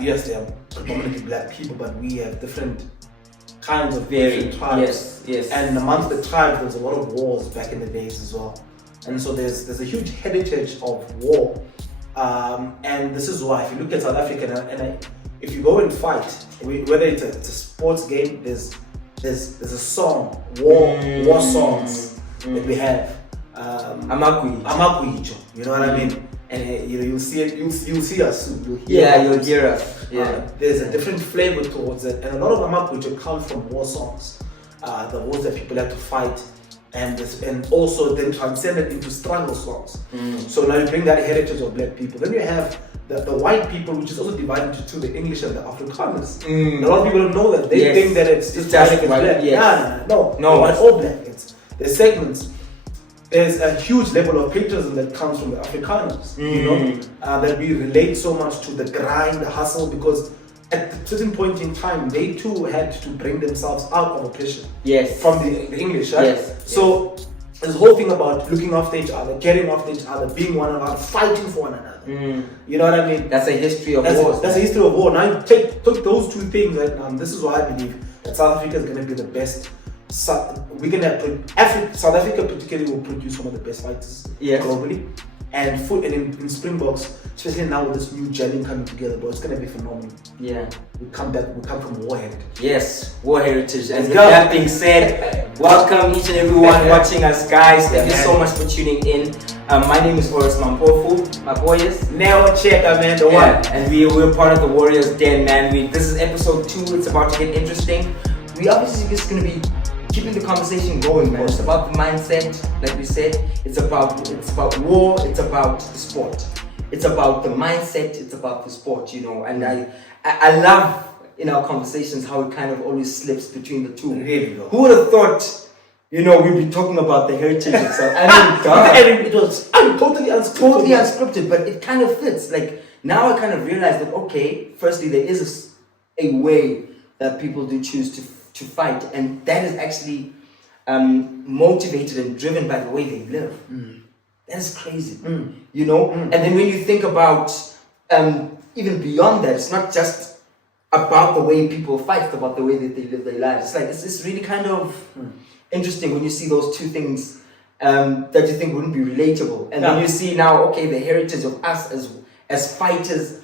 yes, they are predominantly black people, but we have different kinds of Very tribes. Yes. And amongst the tribes, there's a lot of wars back in the days as well. And so there's a huge heritage of war. And this is why, if you look at South Africa, and if you go and fight, whether it's a sports game, there's a song, war songs that we have. Amaguicho, you know what I mean? And you'll see it, you'll see us. You'll hear us. Yeah. There's a different flavor towards it, and a lot of Amaguicho come from war songs, the wars that people had to fight, and also then transcended into struggle songs. So now you bring that heritage of black people. Then you have the white people, which is also divided into two, the English and the Afrikaners. A lot of people don't know that. They think that it's just white and black. Yes. No, white or black. There's segments. There's a huge level of patriotism that comes from the Afrikaners, you know, that we relate so much to the grind, the hustle, because at a certain point in time, they too had to bring themselves out of oppression. Yes. From the English, right? Yes. So this whole thing about looking after each other, caring after each other, being one another, fighting for one another. You know what I mean? That's a history of war. That's a history of war. Now you take those two things right now. This is why I believe that South Africa is going to be the best. South Africa particularly will produce some of the best fighters globally, and in Springboks, especially now with this new gelling coming together, bro, it's gonna be phenomenal. Yeah, we come from war heritage. Yes, war heritage. And with that being said, welcome each and everyone watching us, guys. Thank you so much for tuning in. My name is Oros Mampofu. My boy is Neo Cheka, man, the one. And we're part of the Warriors Den, man. This is episode 2. It's about to get interesting. We obviously just gonna be keeping the conversation going, man. It's about the mindset, like we said. It's about war. It's about the sport. It's about the mindset. It's about the sport, you know. And I love in our conversations how it kind of always slips between the two. Really, bro. Who would have thought, you know, we'd be talking about the heritage itself? I mean, God. It was totally unscripted, but it kind of fits. Like now, I kind of realized that firstly, there is a way that people do choose to fight, and that is actually motivated and driven by the way they live. That's crazy, you know. And then when you think about even beyond that, it's not just about the way people fight; it's about the way that they live their lives. It's like it's really kind of interesting when you see those two things that you think wouldn't be relatable, and then you see now, the heritage of us as fighters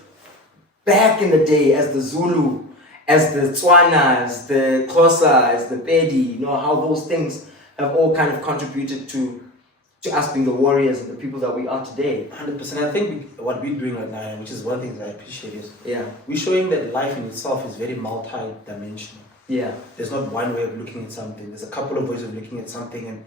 back in the day, as the Zulu, as the Tswana, as the Xhosa, as the Pedi, you know, how those things have all kind of contributed to us being the warriors and the people that we are today. 100%. I think what we're doing right now, which is one thing that I appreciate, is we're showing that life in itself is very multi-dimensional. Yeah. There's not one way of looking at something. There's a couple of ways of looking at something, and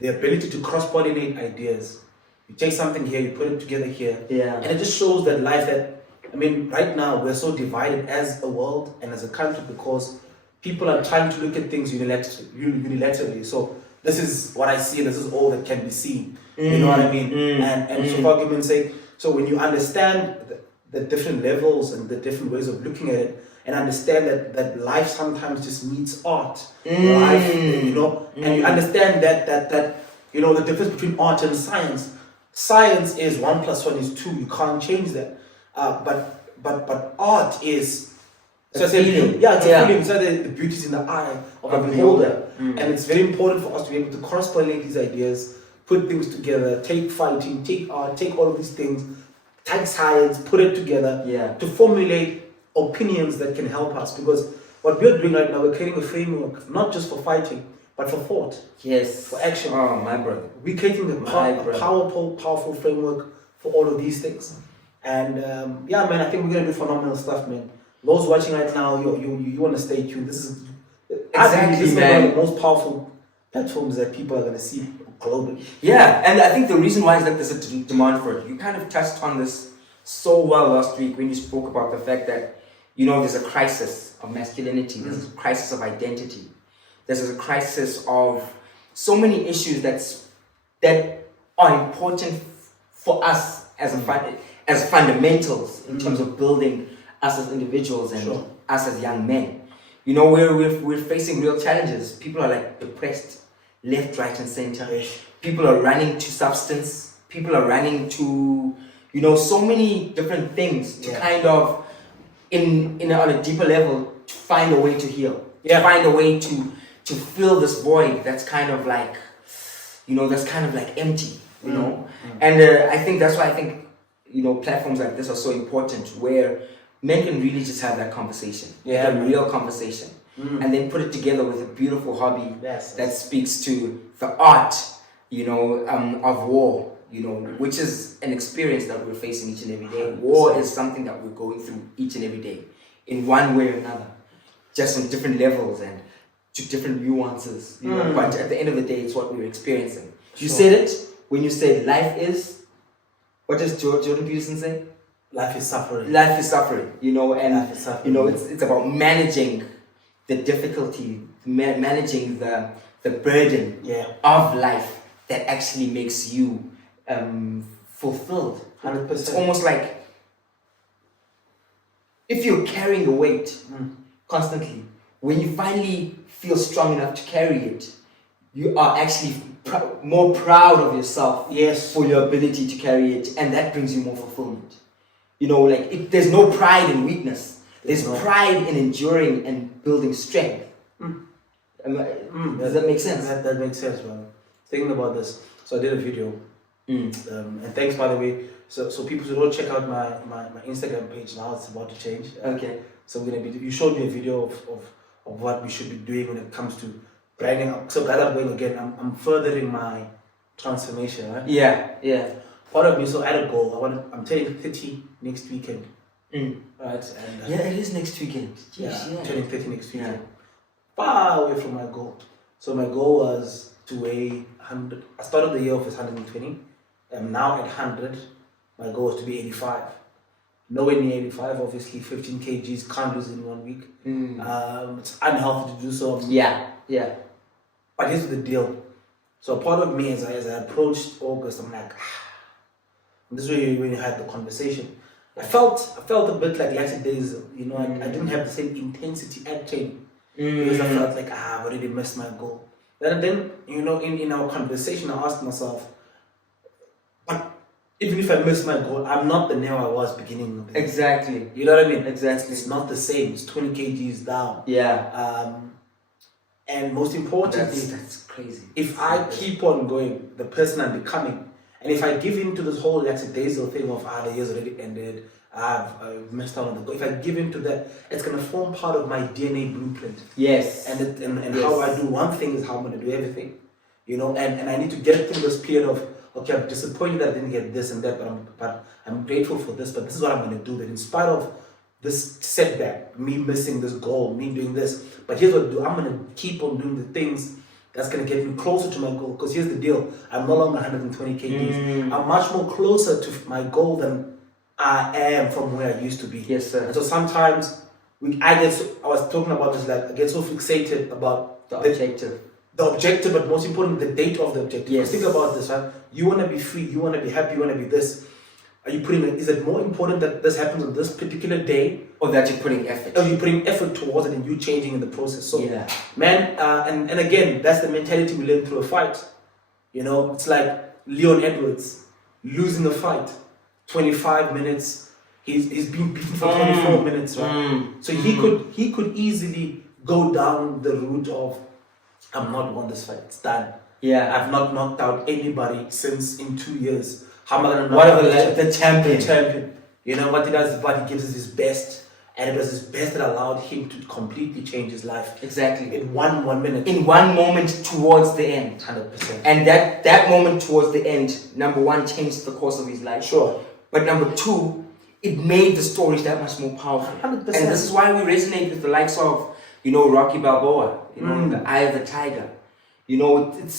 the ability to cross-pollinate ideas. You take something here, you put it together here, and it just shows that life right now we're so divided as a world and as a country because people are trying to look at things unilaterally. So this is what I see, this is all that can be seen. You know what I mean? And so for argument's sake, so when you understand the different levels and the different ways of looking at it, and understand that life sometimes just needs art, life, you know, and you understand that you know the difference between art and science. Science is 1 + 1 is 2. You can't change that. But art is a feeling. It's a feeling. So the beauty is in the eye of the beholder, and it's very important for us to be able to cross-pollinate these ideas, put things together, take fighting, take art, take all of these things, take science, put it together to formulate opinions that can help us. Because what we're doing right now, we're creating a framework not just for fighting, but for thought. Yes. For action. Oh, my brother. We're creating a powerful framework for all of these things. And man, I think we're gonna do phenomenal stuff, man. Those watching right now, you want to stay tuned. This is exactly, one of the most powerful platforms that people are gonna see globally. Yeah, and I think the reason why is that there's a demand for it. You kind of touched on this so well last week when you spoke about the fact that, you know, there's a crisis of masculinity, there's a crisis of identity, there's a crisis of so many issues that are important for us as fundamentals in terms of building us as individuals and us as young men. You know, we're facing real challenges. People are like depressed, left, right, and center. People are running to substance. People are running to, you know, so many different things to kind of on a deeper level to find a way to heal. Yeah. To find a way to fill this void that's kind of like, that's kind of like empty, you know. And I think that's why I think, platforms like this are so important, where men can really just have that conversation, a real conversation, and then put it together with a beautiful hobby that speaks to the art, of war, which is an experience that we're facing each and every day. War is something that we're going through each and every day, in one way or another, just on different levels and to different nuances, but at the end of the day, it's what we're experiencing. You said it when you said life is, what does Jordan Peterson say? Life is suffering. Life is suffering, and suffering. It's about managing the difficulty, managing the burden of life that actually makes you fulfilled. 100%. It's almost like if you're carrying a weight constantly, when you finally feel strong enough to carry it, you are actually more proud of yourself for your ability to carry it, and that brings you more fulfillment. There's no pride in weakness. There's pride in enduring and building strength. Does that make sense? That makes sense, man. Thinking about this, so I did a video, and thanks, by the way. So people should all check out my Instagram page now. It's about to change. Okay. So you showed me a video of what we should be doing when it comes to branding. So that I'm going again. I'm furthering my transformation, right? Yeah. Part of me, so I had a goal. I'm turning 30 next weekend. Right? And, it is next weekend. I'm turning 30 next weekend. Far away from my goal. So my goal was to weigh 100. I started the year off as 120. I'm now at 100. My goal is to be 85. Nowhere near 85, obviously. 15 kgs, can't lose in 1 week. It's unhealthy to do so. Yeah. But here's the deal. So part of me, as I approached August, I'm like, this is when you had the conversation. I felt a bit like latter days, I didn't have the same intensity at training. Because I felt like, I've already missed my goal. Then in our conversation, I asked myself, but even if I miss my goal, I'm not the Neo I was beginning of the year. Exactly. You know what I mean? Exactly. It's not the same. It's 20 kgs down. Yeah. And most importantly, that's crazy. If I keep on going, the person I'm becoming, and if I give in to this whole lackadaisical thing of the year's already ended, I've missed out on the goal. If I give in to that, it's gonna form part of my DNA blueprint. Yes. And how I do one thing is how I'm gonna do everything. And I need to get through this period of, okay, I'm disappointed that I didn't get this and that, but I'm grateful for this, but this is what I'm gonna do. That in spite of this setback, me missing this goal, me doing this, but here's what I do. I'm gonna keep on doing the things that's going to get me closer to my goal. Because here's the deal. I'm no longer 120 kgs. I'm much more closer to my goal than I am from where I used to be. Yes, sir. And so sometimes, I was talking about this, like, I get so fixated about the objective. The objective, but most importantly, the date of the objective. Yes. Think about this, right? You want to be free, you want to be happy, you want to be this. Is it more important that this happens on this particular day? Or that you're putting effort? Or you're putting effort towards it and you changing in the process. So, man, and again, that's the mentality we learn through a fight. It's like Leon Edwards losing a fight, 25 minutes. He's been beaten for 24 minutes, right? So he could easily go down the route of, I'm not won this fight. It's done. Yeah. I've not knocked out anybody since in 2 years. How am I gonna knock what out the champion? The champion. What he does is what he gives us his best. And it was his best that allowed him to completely change his life. Exactly. In one minute. In one moment towards the end. 100%. And that moment towards the end, number one, changed the course of his life. Sure. But number two, it made the stories that much more powerful. 100%. And this is why we resonate with the likes of, Rocky Balboa, the Eye of the Tiger. It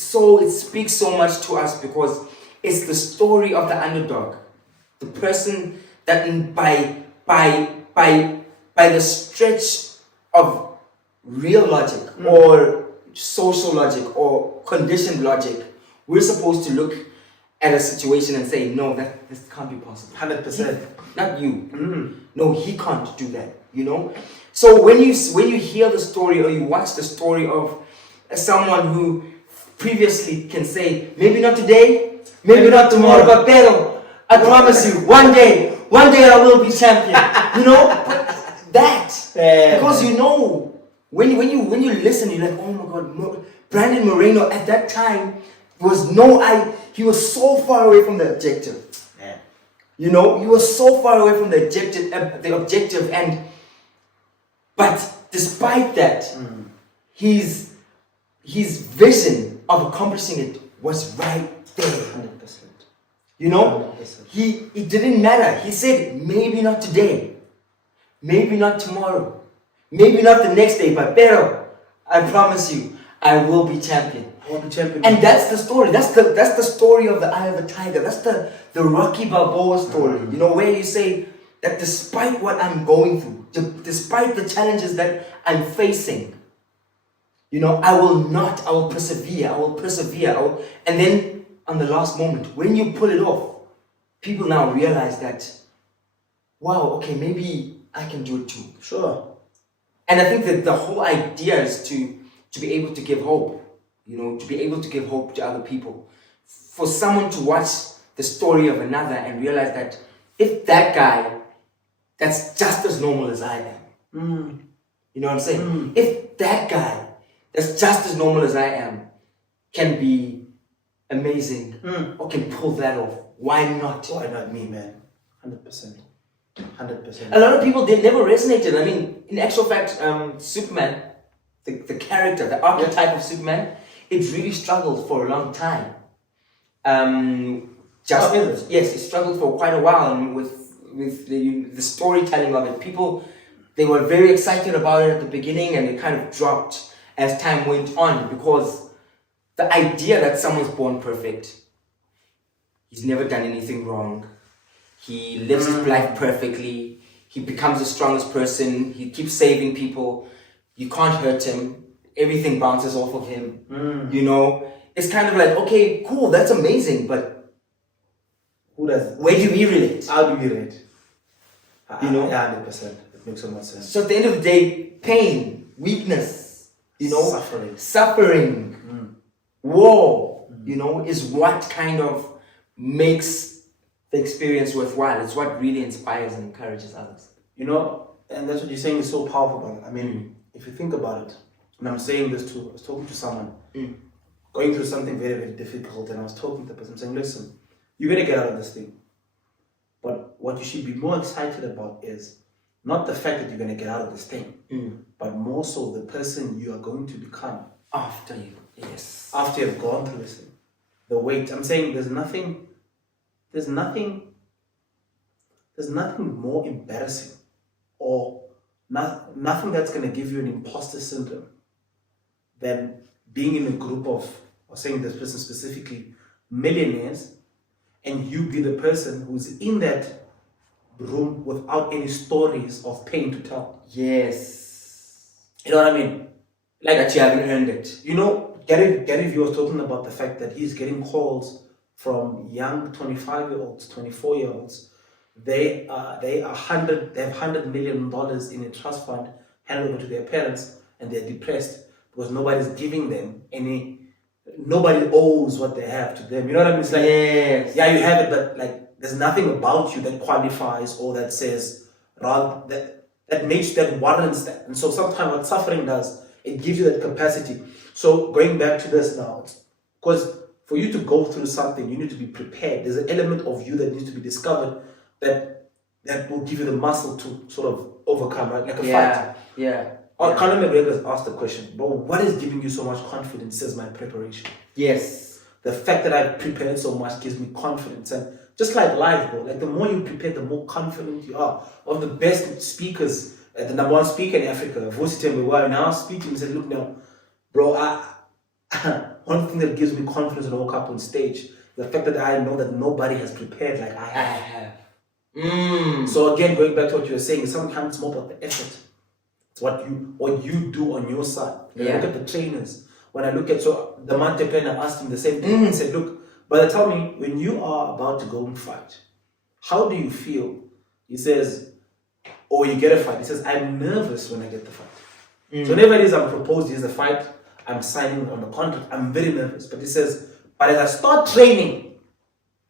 speaks so much to us because it's the story of the underdog. The person that by the stretch of real logic or social logic or conditioned logic, we're supposed to look at a situation and say, no, this can't be possible. 100%. Not you. No, he can't do that, So when you hear the story or you watch the story of someone who previously can say, maybe not today, maybe not tomorrow, but better, I promise you, one day I will be champion, Because you know, when you listen, you're like, oh my God, Brandon Moreno at that time he was so far away from the objective. Yeah. You know, he was so far away from the objective, but despite that, his vision of accomplishing it was right there. 100%. You know, 100%. it didn't matter. He said, maybe not today, maybe not tomorrow, maybe not the next day, but better, I promise you, I will be champion. I will be champion. And that's the story. That's the story of the Eye of the Tiger. That's the Rocky Balboa story. You know, where you say that despite what I'm going through, despite the challenges that I'm facing, you know, I will persevere. And then on the last moment, when you pull it off, people now realize that, wow, okay, maybe I can do it too. Sure. And I think that the whole idea is to be able to give hope, you know, to be able to give hope to other people. For someone to watch the story of another and realize that if that guy that's just as normal as I am, you know what I'm saying? If that guy that's just as normal as I am can be amazing or can pull that off, why not? Why not me, man? 100%. 100%. A lot of people, they never resonated. I mean, in actual fact, Superman, the character, the archetype of Superman, it really struggled for a long time. Yes, it struggled for quite a while, and with the storytelling of it, people, they were very excited about it at the beginning, and it kind of dropped as time went on, because the idea that someone's born perfect, he's never done anything wrong, he lives his life perfectly, he becomes the strongest person, he keeps saving people, you can't hurt him, everything bounces off of him, you know, it's kind of like, okay, cool, that's amazing, but where do we relate? How do we relate? You know? Yeah, 100%. It makes so much sense. So at the end of the day, pain, weakness, you know, suffering, war, you know, is what kind of makes the experience worthwhile. It's what really inspires and encourages others. You know, and that's what you're saying is so powerful, brother. I mean, if you think about it, and I'm saying this I was talking to someone going through something very, very difficult, and I was talking to the person saying, listen, you're going to get out of this thing. But what you should be more excited about is not the fact that you're going to get out of this thing, but more so the person you are going to become after you've gone through this thing. The weight. I'm saying there's nothing more embarrassing or nothing that's going to give you an imposter syndrome than being in a group of, or saying this person specifically, millionaires, and you be the person who's in that room without any stories of pain to tell. Yes. You know what I mean? Like that you haven't earned it. You know, Gary Vee was talking about the fact that he's getting calls from young 25-year-olds, 24-year-olds. They have $100 million in a trust fund handed over to their parents, and they're depressed because nobody's giving them nobody owes what they have to them. You know what I mean? It's like, yeah, you have it, but like, there's nothing about you that qualifies or that says, rather, that warrants that. And so sometimes what suffering does, it gives you that capacity. So going back to this now, because for you to go through something, you need to be prepared. There's an element of you that needs to be discovered that will give you the muscle to sort of overcome, right? Like a fight. Yeah. Conor McGregor asked the question, but what is giving you so much confidence? Says my preparation. Yes. The fact that I've prepared so much gives me confidence. And just like life, bro, like the more you prepare, the more confident you are. One of the best speakers, the number one speaker in Africa, Vusi Tembewa, now speaking, he said, look now, bro, one thing that gives me confidence when I walk up on stage, the fact that I know that nobody has prepared like I have. So again, going back to what you were saying, sometimes it's more about the effort. It's what you do on your side. When I look at the trainers, when I look at, so the Mante trainer asked him the same thing. He said, look, brother, tell me, when you are about to go and fight, how do you feel? He says, or you get a fight. He says, I'm nervous when I get the fight. So whenever it is I'm proposed, there's a fight, I'm signing on the contract, I'm very nervous. But he says, but as I start training,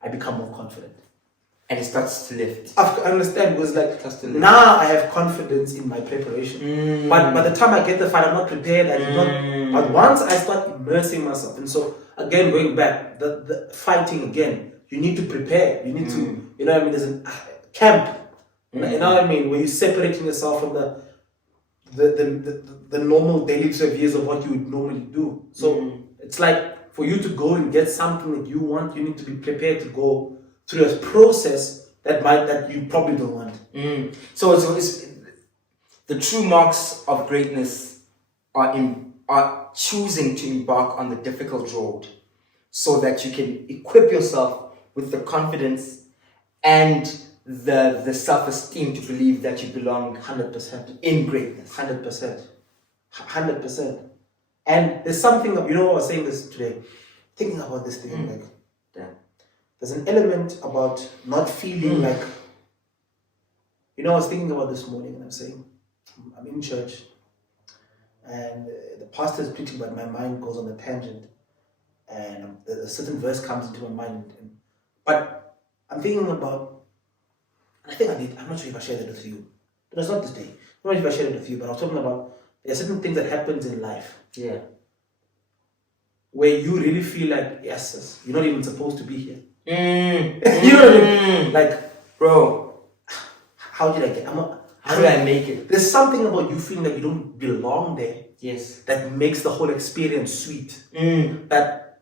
I become more confident. And it starts to lift. I understand, because like now I have confidence in my preparation. But by the time I get the fight, I'm not prepared. But once I start immersing myself, and so again going back, the fighting again, you need to prepare. You need to, you know what I mean? There's a camp. You know what I mean? Where you're separating yourself from the normal daily 12 years of what you would normally do. So it's like for you to go and get something that you want, you need to be prepared to go through a process that you probably don't want. So it's the true marks of greatness are choosing to embark on the difficult road, so that you can equip yourself with the confidence and the self-esteem to believe that you belong 100% in greatness. 100%. And there's something, you know, I was saying this today, thinking about this thing, like, there's an element about not feeling like, you know, I was thinking about this morning and I'm saying, I'm in church and the pastor is preaching, but my mind goes on a tangent and a certain verse comes into my mind. But I'm thinking about, I think I'm not sure if I shared it with you, but it's not this day. I'm not sure if I shared it with you, but I was talking about there are certain things that happens in life. Yeah. Where you really feel like, yes, you're not even supposed to be here. You know what I mean? Like, bro, how did I get? How did I make it? There's something about you feeling like you don't belong there. Yes. That makes the whole experience sweet. That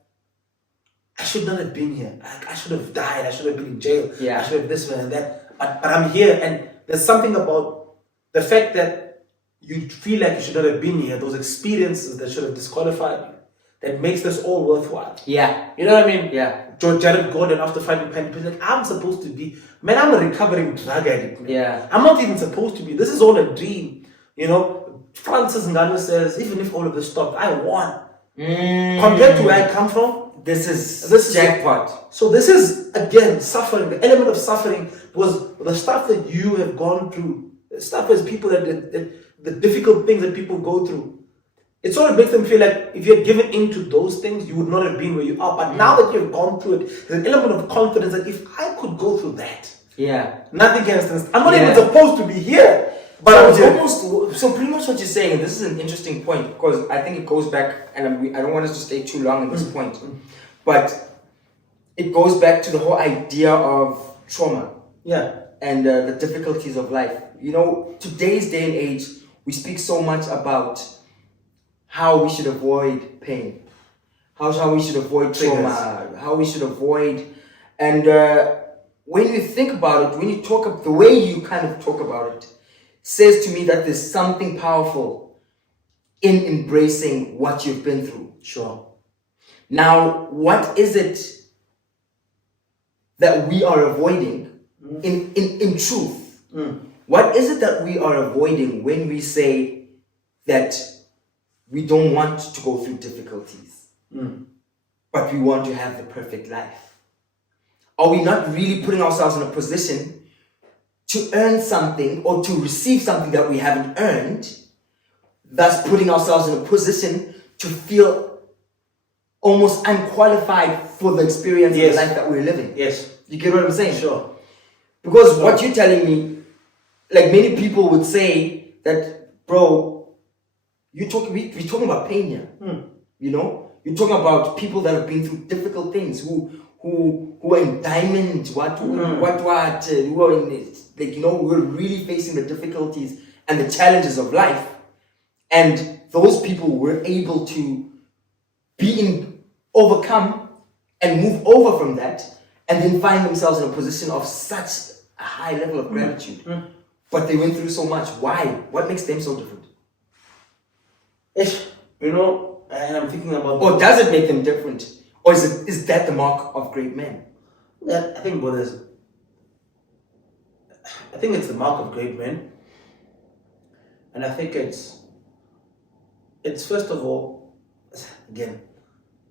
I should not have been here. I should have died. I should have been in jail. Yeah. I should have this one and that. But I'm here, and there's something about the fact that you feel like you should not have been here. Those experiences that should have disqualified you. That makes this all worthwhile. Yeah. You know what I mean? Yeah. Jared Gordon, after fighting Penny, like, I'm supposed to be, man, I'm a recovering drug addict, man. Yeah. I'm not even supposed to be. This is all a dream. You know, Francis Ngannou says, even if all of this stopped, I won. Compared to where I come from, this is jackpot. So this is, again, suffering. The element of suffering was the stuff that you have gone through. The stuff is people the difficult things that people go through. It sort of makes them feel like if you had given into those things, you would not have been where you are. But now that you've gone through it, there's an element of confidence that if I could go through that, nothing can stand. I'm not even supposed to be here. But so pretty much what you're saying, and this is an interesting point, because I think it goes back, and I don't want us to stay too long on this point, but it goes back to the whole idea of trauma. And the difficulties of life. You know, today's day and age, we speak so much about how we should avoid pain, how we should avoid trauma, how we should avoid, and when you think about it, when you talk, the way you kind of talk about it, says to me that there's something powerful in embracing what you've been through. Sure. Now, what is it that we are avoiding in truth? What is it that we are avoiding when we say that we don't want to go through difficulties, but we want to have the perfect life? Are we not really putting ourselves in a position to earn something or to receive something that we haven't earned, thus putting ourselves in a position to feel almost unqualified for the experience of the life that we're living? Yes. You get what I'm saying? Sure. Because what you're telling me, like many people would say that, bro, we're talking about pain here. You know, you're talking about people that have been through difficult things, who are in diamond, who are in, like, you know, we're really facing the difficulties and the challenges of life, and those people were able to overcome and move over from that, and then find themselves in a position of such a high level of gratitude. But they went through so much. Why? What makes them so different? You know, and I'm thinking about... Or does it make them different? Or is that the mark of great men? Yeah, I think it's the mark of great men. And I think it's first of all, again,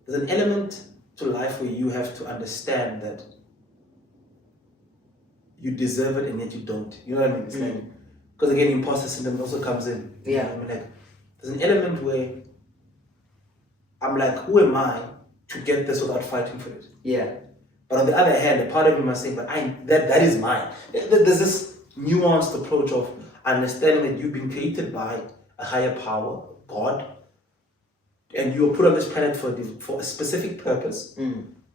there's an element to life where you have to understand that you deserve it and yet you don't. You know what I mean? It's like, because again, imposter syndrome also comes in. Yeah. I mean, like, there's an element where I'm like, who am I to get this without fighting for it? Yeah. But on the other hand, a part of me must say, but that is mine. There's this nuanced approach of understanding that you've been created by a higher power, God, and you were put on this planet for a specific purpose,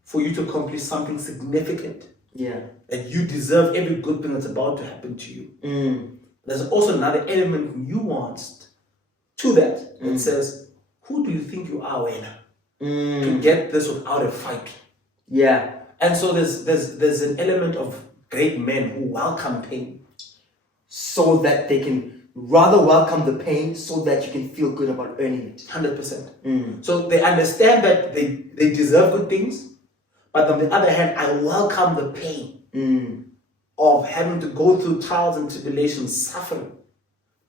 for you to accomplish something significant. Yeah. And you deserve every good thing that's about to happen to you. There's also another element nuanced to that says, who do you think you are, Wena, to get this without a fight? Yeah. And so there's an element of great men who welcome pain, so that they can rather welcome the pain, so that you can feel good about earning it. 100%. So they understand that they deserve good things, but on the other hand, I welcome the pain of having to go through trials and tribulations, suffering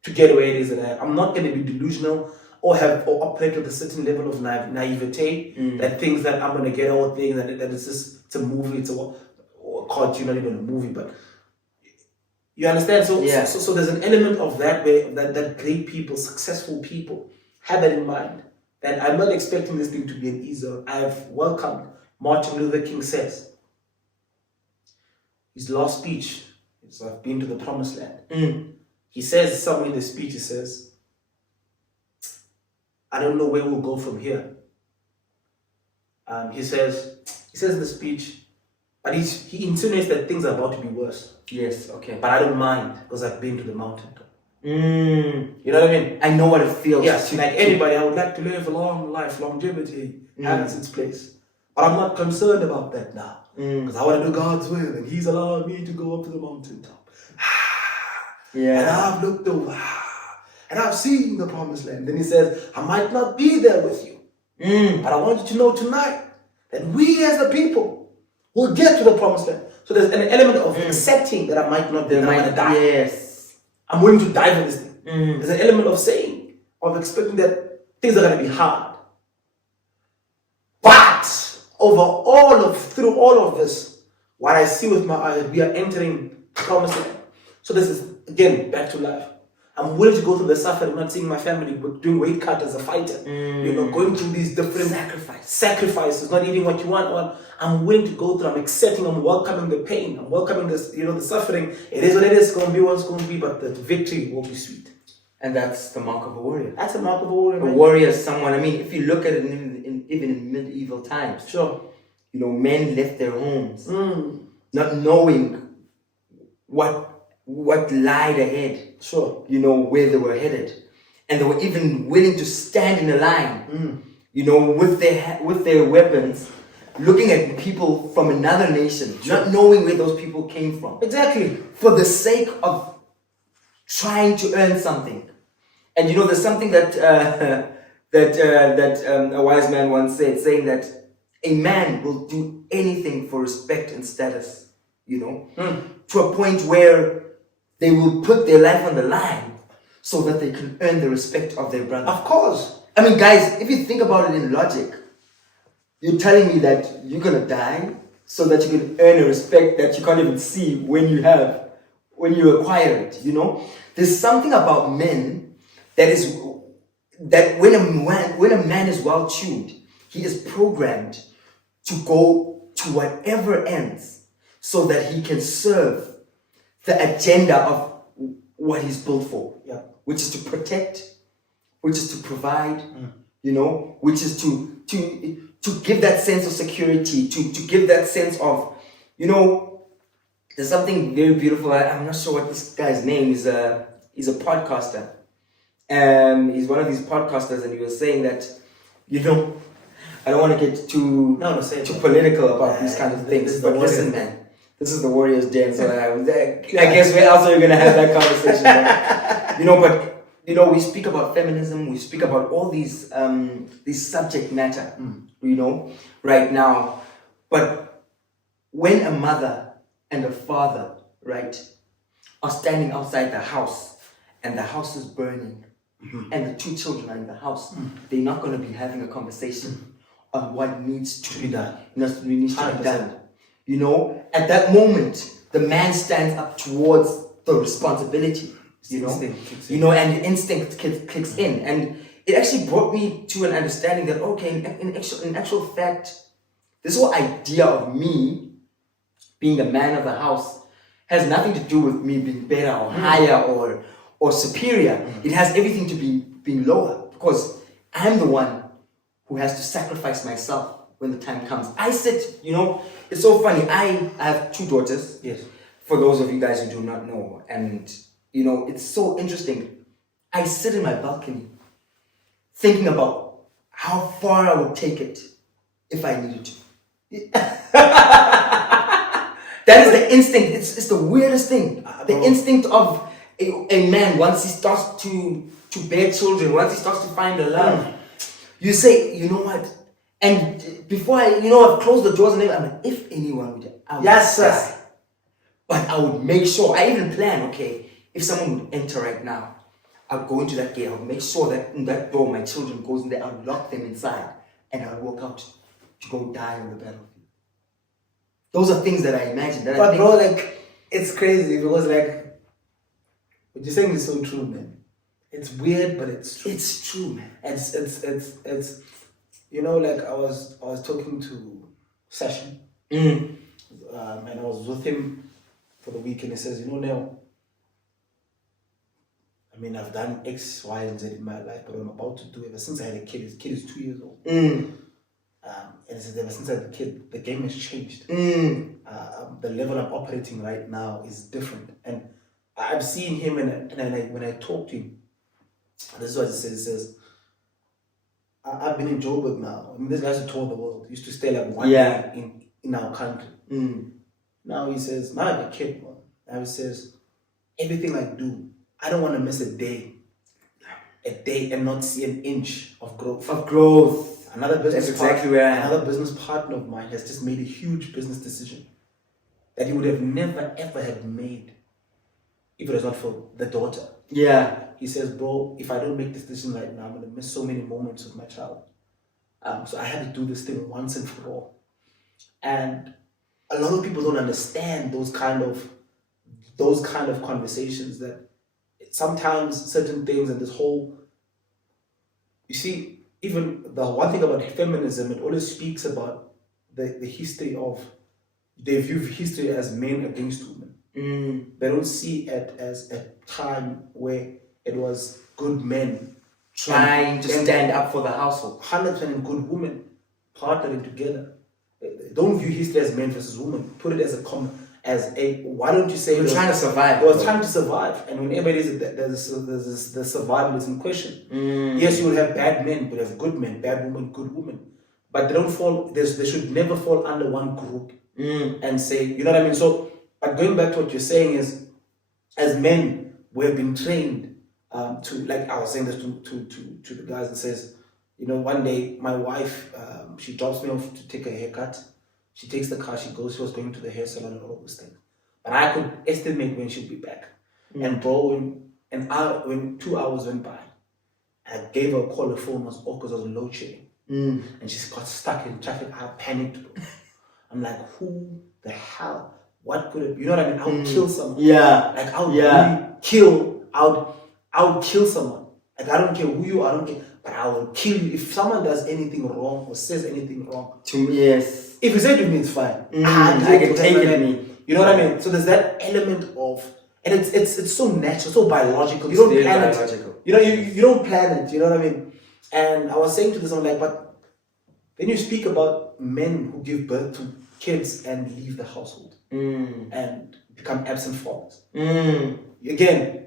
to get where it is that I'm not going to be delusional or operate with a certain level of naivete that thinks that I'm going to get all things, that it's just, it's a movie, it's a cartoon, not even a movie, but you understand? So there's an element of that where that great people, successful people have that in mind, that I'm not expecting this thing to be an easy. I've welcomed. Martin Luther King says, his last speech is, I've been to the promised land. He says somewhere in the speech, he says, I don't know where we'll go from here. He says in the speech, but he insinuates that things are about to be worse. Yes, okay. But I don't mind because I've been to the mountaintop. You know what I mean? I know what it feels. Yes, like anybody, I would like to live a long life. Longevity has its place. But I'm not concerned about that now. Because I want to do God's will, and He's allowed me to go up to the mountaintop. And I've looked over, and I've seen the promised land. Then He says, I might not be there with you. But I want you to know tonight that we as the people will get to the promised land. So there's an element of accepting that I might not be there. I'm going to die. Yes. I'm willing to die for this thing. There's an element of saying, of expecting that things are going to be hard. But through all of this, what I see with my eyes, we are entering promised land. So this is, again, back to life. I'm willing to go through the suffering. I'm not seeing my family doing weight cut as a fighter. Going through these different sacrifices, not eating what you want. I'm willing to go through. I'm accepting. I'm welcoming the pain. I'm welcoming this, the suffering. It is what it is. It's going to be what it's going to be, but the victory will be sweet. And that's the mark of a warrior. That's a mark of a warrior. A warrior is someone, I mean, if you look at it even in medieval times, sure, men left their homes, not knowing what lied ahead, sure, where they were headed, and they were even willing to stand in a line, with their weapons, looking at people from another nation, not knowing where those people came from, exactly, for the sake of trying to earn something. And there's something that a wise man once said, saying that a man will do anything for respect and status, to a point where they will put their life on the line so that they can earn the respect of their brother. Of course. I mean, guys, if you think about it in logic, you're telling me that you're going to die so that you can earn a respect that you can't even see when you acquire it, There's something about men that when a man is well tuned, he is programmed to go to whatever ends so that he can serve the agenda of what he's built for, which is to protect, which is to provide, which is to give that sense of security, to give that sense of, there's something very beautiful. I'm not sure what this guy's name is. He's a podcaster. He's one of these podcasters, and he was saying that, I don't want to get too political about these kind of things, but listen, man, this is the Warriors' Den, so I guess where else are you going to have that conversation? We speak about feminism, we speak about all these subject matter, right now. But when a mother and a father, right, are standing outside the house, and the house is burning, and the two children are in the house, they're not going to be having a conversation on what needs to be done. At that moment, the man stands up towards the responsibility, and the instinct kicks in. And it actually brought me to an understanding that, okay, in actual fact, this whole idea of me being a man of the house has nothing to do with me being better or higher or superior. It has everything to be being lower, because I'm the one who has to sacrifice myself when the time comes. I sit, it's so funny. I have 2 daughters. Yes. For those of you guys who do not know, and it's so interesting. I sit in my balcony thinking about how far I would take it if I needed to. That is the instinct. It's the weirdest thing. The instinct of a man, once he starts to bear children, once he starts to find a love, you say, you know what? And before I've closed the doors and everything, I'm like, if anyone would, I would die. But I would make sure, I even plan, okay, if someone would enter right now, I'll go into that gate, I'll make sure that in that door my children goes in there, I'll lock them inside, and I'll walk out to go die on the battlefield. Those are things that I imagine. But bro, it's crazy because what you're saying is so true, man. It's weird, but it's true. It's true, man. It's I was talking to Session, and I was with him for the week, and he says, Neo, I mean, I've done X, Y, and Z in my life, but what I'm about to do ever since I had a kid. His kid is 2 years old. And he says, ever since I had a kid, the game has changed. The level I'm operating right now is different. And I've seen him, and when I talk to him, this is what he says. He says, I've been in Joburg now. I mean, this guy's who toured the world. He used to stay 1 year in our country. Now he says, now I have a kid, man. Now he says, everything I do, I don't want to miss a day and not see an inch of growth. Another business partner of mine has just made a huge business decision that he would have never ever have made if it was not for the daughter. Yeah. He says, bro, if I don't make this decision right now, I'm going to miss so many moments with my child. So I had to do this thing once and for all. And a lot of people don't understand those kind of conversations, that sometimes certain things and this whole, you see, even the one thing about feminism, it always speaks about the history of, they view history as men against women. They don't see it as a time where it was good men trying to stand up for the household. 100% good women partnering together. They don't view history as men versus women. Put it as why don't you say we're trying to survive? They were trying to survive, and when everybody is there's the survival is in question. Yes, you will have bad men, but you have good men, bad women, good women, but they don't fall. They should never fall under one group and say, you know what I mean. So, but going back to what you're saying is, as men, we have been trained to, like I was saying this to the guys, and says, one day my wife, she drops me off to take a haircut. She takes the car, she was going to the hair salon and all those things. But I could estimate when she'd be back. And bro, when 2 hours went by, I gave her a call, the phone was off because I was load shedding. And she got stuck in traffic. I panicked, bro. I'm like, who the hell? What could it be? You know what I mean? I would kill someone. Yeah. Like, I would really kill. I would kill someone. Like, I don't care who you are, I don't care. But I will kill you if someone does anything wrong or says anything wrong. To me, yes. If you say to me, it's fine. I can take it. You know what I mean? So there's that element of, and it's so natural, so biological. You don't plan it. You don't plan it. You know what I mean? And I was saying to this, I'm like, but then you speak about men who give birth to kids and leave the household and become absent fathers. Again,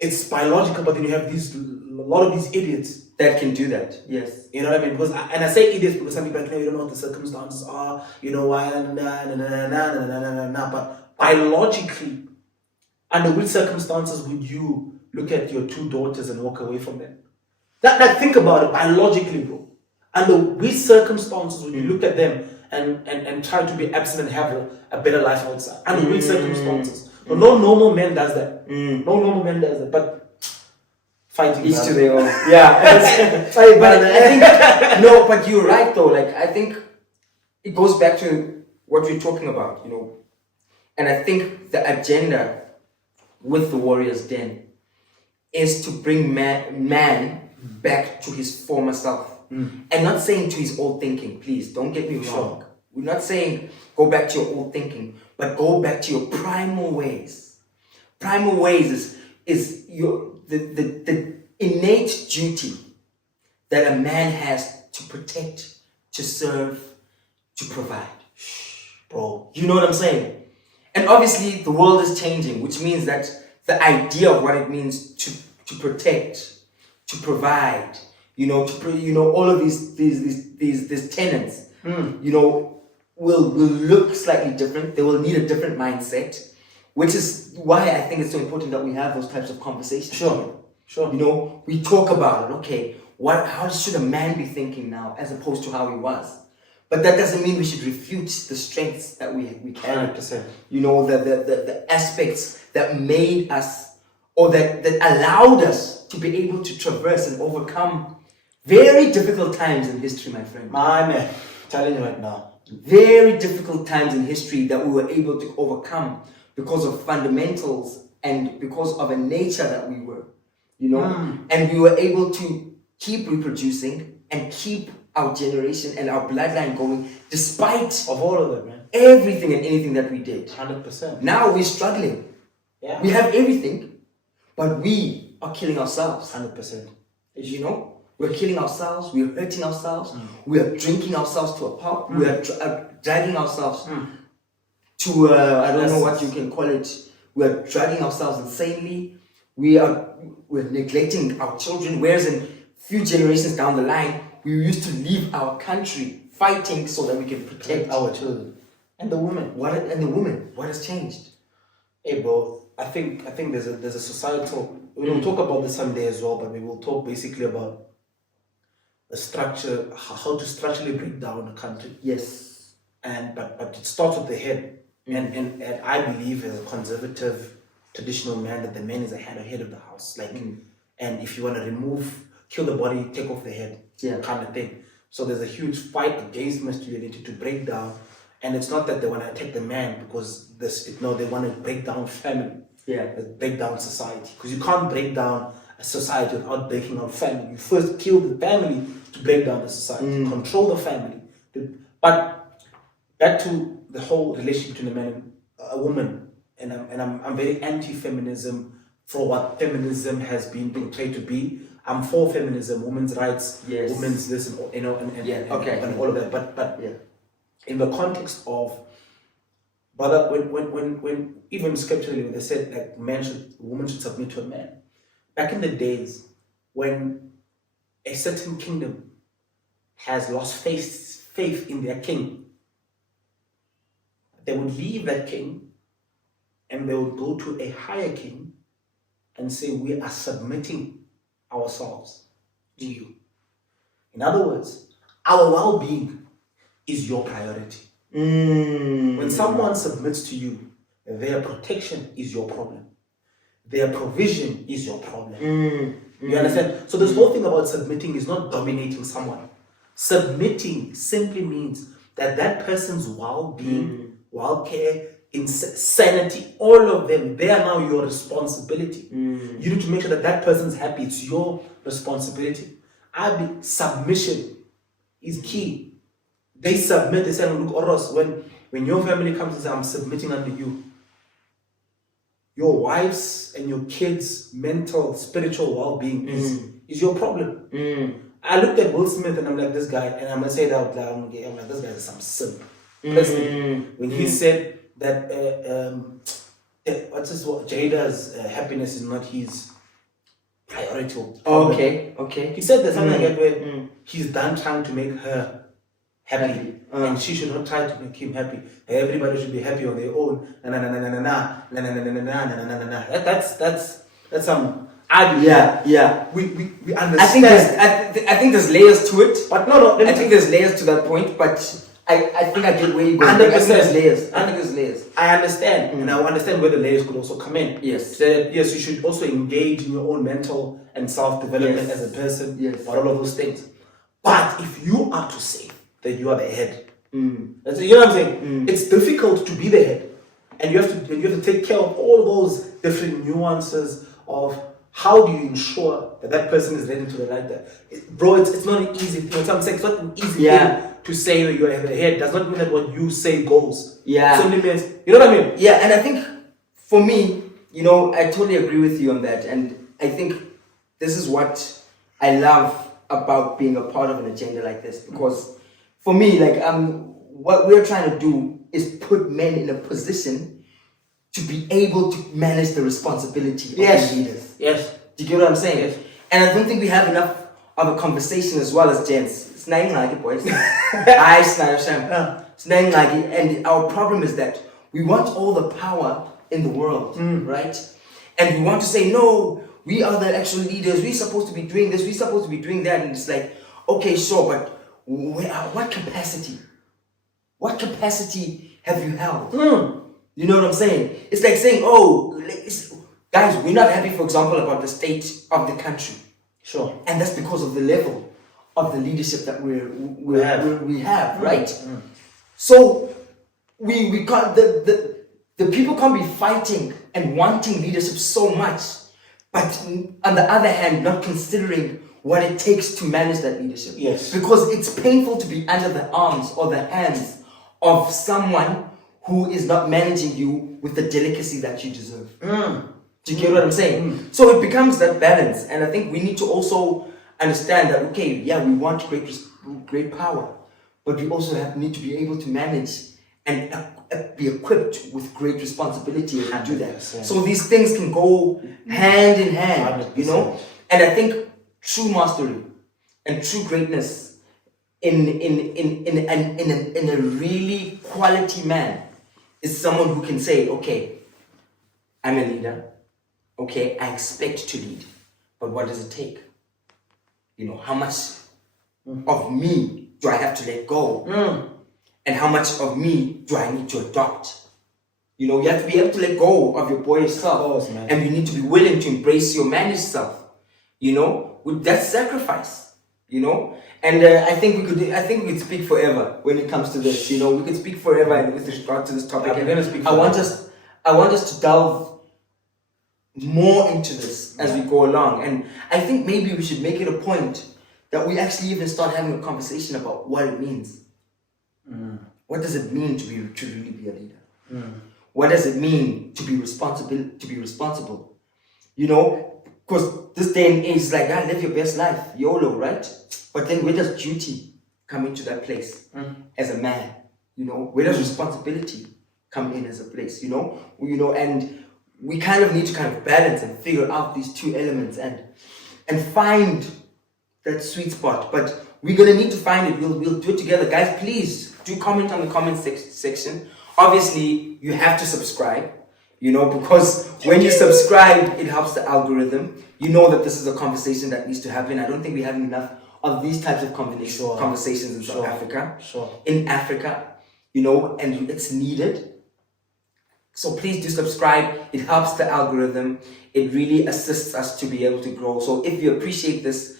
it's biological, but then you have a lot of these idiots that can do that. Yes. You know what I mean? Because I say idiots because some people are like, no, you don't know what the circumstances are, you know why, but biologically, under which circumstances would you look at your 2 daughters and walk away from them? Think about it biologically, bro. Under which circumstances would you look at them and try to be absent and have a better life outside? Under which circumstances? So no normal man does that. No normal man does that. But fighting each to their own. Yeah. But I think no, but you're right though. Like, I think it goes back to what we're talking about, And I think the agenda with the Warrior's Den is to bring man back to his former self. And not saying to his old thinking, please don't get me wrong. We're not saying go back to your old thinking, but go back to your primal ways. Primal ways is the innate duty that a man has to protect, to serve, to provide. Bro, you know what I'm saying? And obviously the world is changing, which means that the idea of what it means to protect, to provide, all of these tenets, will look slightly different. They will need a different mindset, which is why I think it's so important that we have those types of conversations. Sure. We talk about it. Okay, how should a man be thinking now as opposed to how he was? But that doesn't mean we should refute the strengths that we carry. 100%. The aspects that made us, or that allowed us to be able to traverse and overcome very difficult times in history, my friend. My man, I'm telling you right now. Very difficult times in history that we were able to overcome because of fundamentals and because of a nature that we were, and we were able to keep reproducing and keep our generation and our bloodline going despite of all of it, man. Everything and anything that we did. 100%. Now we're struggling. Yeah. We have everything, but we are killing ourselves. 100%. We're killing ourselves, we're hurting ourselves, we are drinking ourselves to a pulp, we are dragging ourselves to, I don't know what you can call it, we are dragging ourselves insanely, we're neglecting our children, whereas in few generations down the line, we used to leave our country fighting so that we can protect our children. And the women. What has changed? Hey bro, I think there's a societal, we'll talk about this someday as well, but we will talk basically about the structure, how to structurally break down a country. Yes. But it starts with the head. And I believe as a conservative, traditional man that the man is the head of the house. And if you want to kill the body, take off the head, kind of thing. So there's a huge fight against masculinity to break down. And it's not that they want to attack the man because they want to break down family. Yeah. Break down society. Because you can't break down a society without breaking down family. You first kill the family to break down the society, control the family. But back to the whole relationship between a man and a woman, and I'm very anti-feminism for what feminism has been portrayed to be. I'm for feminism, women's rights, women's this, and all of that. But in the context of, brother, when even scripturally they said like woman should submit to a man. Back in the days when a certain kingdom has lost faith in their king, they would leave that king and they would go to a higher king and say, we are submitting ourselves to you. In other words, our well-being is your priority. When someone submits to you, their protection is your problem. Their provision is your problem. You understand? So this whole thing about submitting is not dominating someone. Submitting simply means that person's well-being, well-care, sanity, all of them, they are now your responsibility. You need to make sure that person's happy. It's your responsibility. Submission is key. They submit. They say, look, Oros, when your family comes and says, I'm submitting under you, your wife's and your kids' mental, spiritual well-being is your problem. I looked at Will Smith and I'm like, this guy, and I'm going to say it out loud, I'm like, this guy is some simp. Personally, when he said that, Jada's happiness is not his priority. Okay. He said that something like that where he's done trying to make her happy, and she should not try to make him happy. Everybody should be happy on their own. That's some. We understand. I think there's layers to it. But no. I think there's layers to that point. But I think I get where you go. I think there's layers. I understand, and I understand where the layers could also come in. Yes. That you should also engage in your own mental and self-development as a person. Yes. All of those things. But if you are to say that you are the head, that's, you know what I'm saying? It's difficult to be the head, and you have to take care of all those different nuances of how do you ensure that person is ready to the right there. Bro, it's not an easy thing. What I'm saying, it's not an easy thing to say that you're at the head does not mean that what you say goes. Yeah. It simply means, you know what I mean? Yeah, and I think for me, you know, I totally agree with you on that. And I think this is what I love about being a part of an agenda like this. Because for me, like, what we're trying to do is put men in a position to be able to manage the responsibility of the leaders. Yes. Do you get what I'm saying? Yes. And I don't think we have enough of a conversation as well as gents. It's not like it, boys. And our problem is that we want all the power in the world, right? And we want to say, no, we are the actual leaders. We're supposed to be doing this. We're supposed to be doing that. And it's like, okay, sure, but what capacity? What capacity have you held? You know what I'm saying? It's like saying, guys, we're not happy, for example, about the state of the country. Sure. And that's because of the level of the leadership that we have, right? So we can't, the people can't be fighting and wanting leadership so much, but on the other hand, not considering what it takes to manage that leadership. Yes. Because it's painful to be under the arms or the hands of someone who is not managing you with the delicacy that you deserve. Do you get what I'm saying? So it becomes that balance, and I think we need to also understand that, okay, yeah, we want great power, but we also need to be able to manage and be equipped with great responsibility as we do that. 100%. So these things can go hand in hand, 100%. you know? And I think true mastery and true greatness in a really quality man is someone who can say, okay, I'm a leader. Okay, I expect to lead, but what does it take? You know, how much of me do I have to let go? And how much of me do I need to adopt? You know, you have to be able to let go of your boyish self, and you need to be willing to embrace your mannish self. You know, with that sacrifice. You know, and I think we could speak forever when it comes to this. You know, we could speak forever and with regard to this topic. I'm gonna speak I want us to delve more into this as we go along, and I think maybe we should make it a point that we actually even start having a conversation about what it means. What does it mean to really be a leader? What does it mean to be responsible? You know, because this day and age is like, live your best life, YOLO, right? But then where does duty come into that place as a man? You know, where does responsibility come in as a place? You know, and we kind of need to kind of balance and figure out these two elements and find that sweet spot. But we're gonna need to find it. We'll do it together, guys. Please do comment on the comment section. Obviously, you have to subscribe. You know, because when you subscribe, it helps the algorithm. You know that this is a conversation that needs to happen. I don't think we have enough of these types of conversations in South Africa. In Africa, you know, and it's needed. So please do subscribe. It helps the algorithm. It really assists us to be able to grow. So if you appreciate this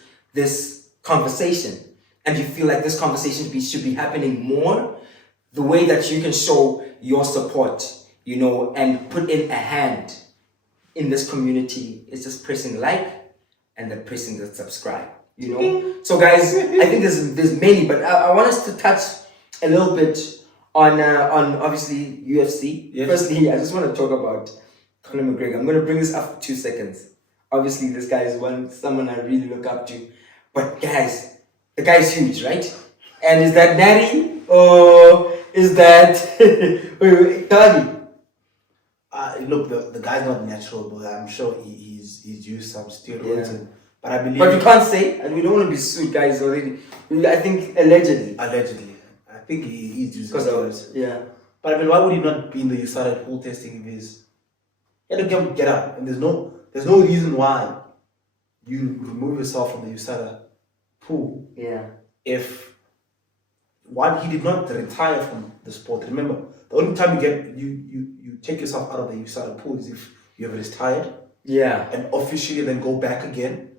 conversation and you feel like this conversation should be happening more, the way that you can show your support, you know, and put in a hand in this community is just pressing like and then pressing the subscribe, you know. So guys, I think there's many, but I want us to touch a little bit on obviously UFC. Yes. Firstly, I just want to talk about Conor McGregor. I'm going to bring this up for 2 seconds. Obviously, this guy is someone I really look up to. But guys, the guy is huge, right? And is that natty or is that Tony? Look, the guy's not natural, but I'm sure he's used some steroids. But I believe. But you can't say, and we don't want to be sued, guys. Already, I think allegedly. I think he's using steroids. Yeah. But I mean, why would he not be in the USADA pool testing if he's? He had to get up, and there's no reason why you remove yourself from the USADA pool. Yeah. If he did not retire from the sport. Remember, the only time you take yourself out of the USADA pool is if you have retired. Yeah. And officially then go back again.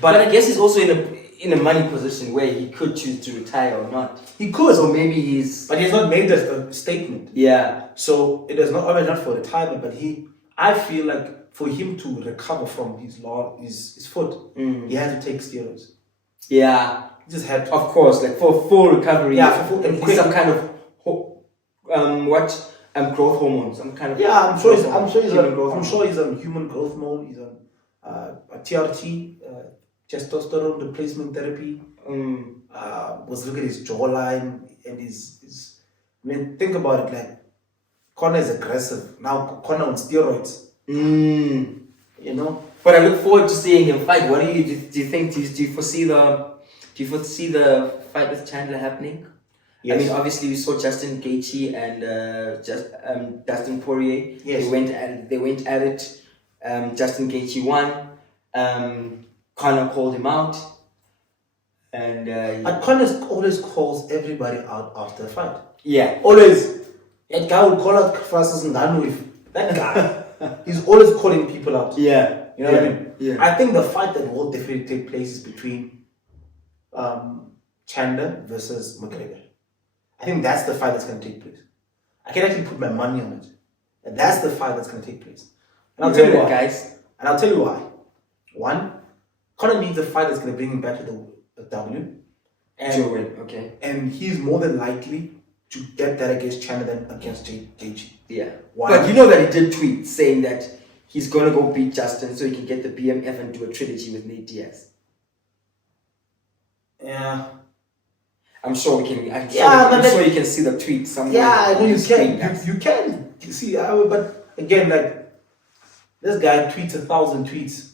But I guess he's also in a money position where he could choose to retire or not. He could. So maybe he's... But he has not made that statement. Yeah. So it is not for retirement, but I feel like for him to recover from his foot, he had to take steroids. Yeah. He just had to. Of course, like for full recovery. Yeah, for full, and some kind of growth hormone, some kind of. Yeah, I'm sure he's on human growth hormone. He's on a TRT, testosterone replacement therapy. Was look at his jawline and his. I mean, think about it. Like Conor is aggressive now. Conor on steroids. You know. But I look forward to seeing him fight. What do you think? Do you foresee the fight with Chandler happening? Yes. I mean, obviously we saw Justin Gaethje and Dustin Poirier. Yes. They went at it. Justin Gaethje won. Conor called him out. And Conor always calls everybody out after a fight. Yeah. Always. That guy will call out Francis Ngannou with that guy. He's always calling people out. Yeah. You know what I mean? Yeah. I think the fight that will definitely take place is between Chandler versus McGregor. I think that's the fight that's going to take place. I can actually put my money on it. And that's the fight that's going to take place. And I'll tell you why. Guys. And I'll tell you why. One, Conor needs a fight that's going to bring him back to the W. And, okay. And he's more than likely to get that against Chandler than against Gaethje. Yeah. Why? But you know that he did tweet saying that he's going to go beat Justin so he can get the BMF and do a trilogy with Nate Diaz. Yeah. I'm sure we can. I'm sure you can see the tweet somewhere. Yeah, I know you can. You can. You see, but again, like this guy tweets 1,000 tweets.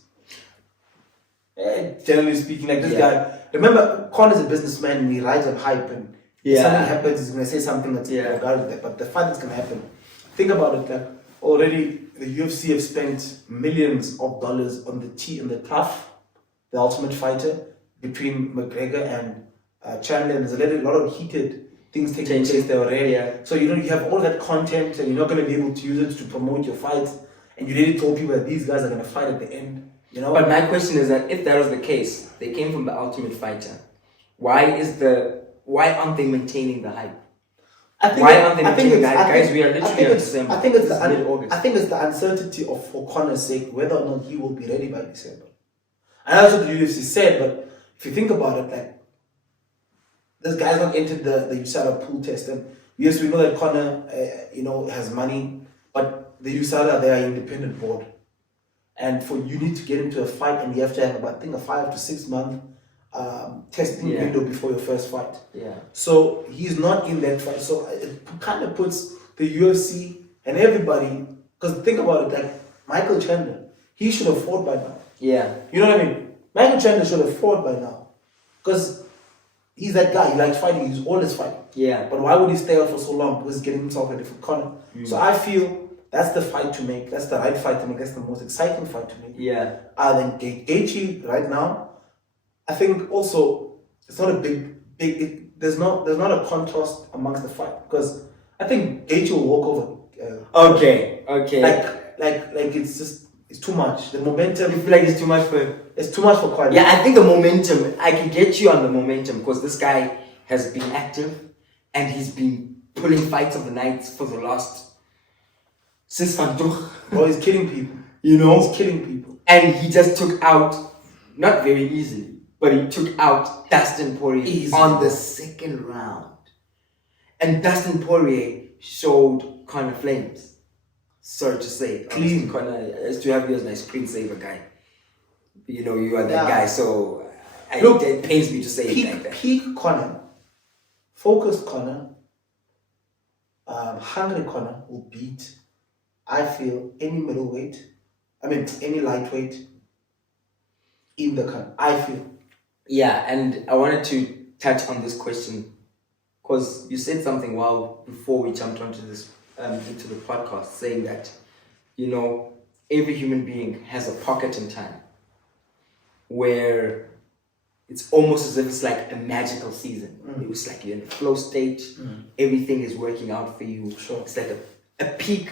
Generally speaking, like this guy. Remember, Conor's a businessman and he rides on hype, and if something happens, he's gonna say something that's regarding that. But the fight that's gonna happen. Think about it. Like already, the UFC have spent millions of dollars on the TUF, the Ultimate Fighter, between McGregor and Chandler. And there's a lot of heated things taking place there already. Yeah. So you have all that content, and you're not going to be able to use it to promote your fights. And you already told people that these guys are going to fight at the end. You know. But my question is that if that was the case, they came from the Ultimate Fighter. Why aren't they maintaining the hype? Why aren't they maintaining the hype, guys? We are literally in December. I think it's the uncertainty for Conor's sake whether or not he will be ready by December. And that's what the UFC said. But if you think about it, like this guy's not entered the USADA pool test, and yes, we know that Conor, has money, but the USADA, they are an independent board, and you need to get into a fight, and you have to have about, I think, a 5 to 6 month testing window before your first fight. Yeah. So he's not in that fight. So it kind of puts the UFC and everybody, because think about it, like Michael Chandler, he should have fought by now. Yeah. You know what I mean? Michael Chandler should have fought by now, because he's that guy. He likes fighting. He's always fighting. Yeah. But why would he stay out for so long? Because he's getting himself ready for Conor. So I feel that's the fight to make. That's the right fight to make. That's the most exciting fight to make. Yeah. Then Gaethje right now, I think also it's not a big. There's not a contrast amongst the fight, because I think Gaethje will walk over. Okay. Like it's too much. The momentum. You feel like it's too much for. It's too much for Conor. Yeah, I think the momentum. I can get you on the momentum, because this guy has been active, and he's been pulling fights of the night for the last. Since Van Toch. Bro, he's killing people. He's killing people. And he just took out, not very easily, but he took out Dustin Poirier on the second round. And Dustin Poirier showed Conor flames. Sorry to say. Clean. Conor, I used to have you as my screensaver guy. You are that guy, so it pains me to say it like that. Peak Conor, focused Conor, hungry Conor will beat, I feel, any any lightweight in the country. I feel. Yeah, and I wanted to touch on this question, because you said something before we jumped onto this into the podcast, saying that every human being has a pocket in time where it's almost as if it's like a magical season. It was like you're in a flow state, everything is working out for you. Sure. It's like a peak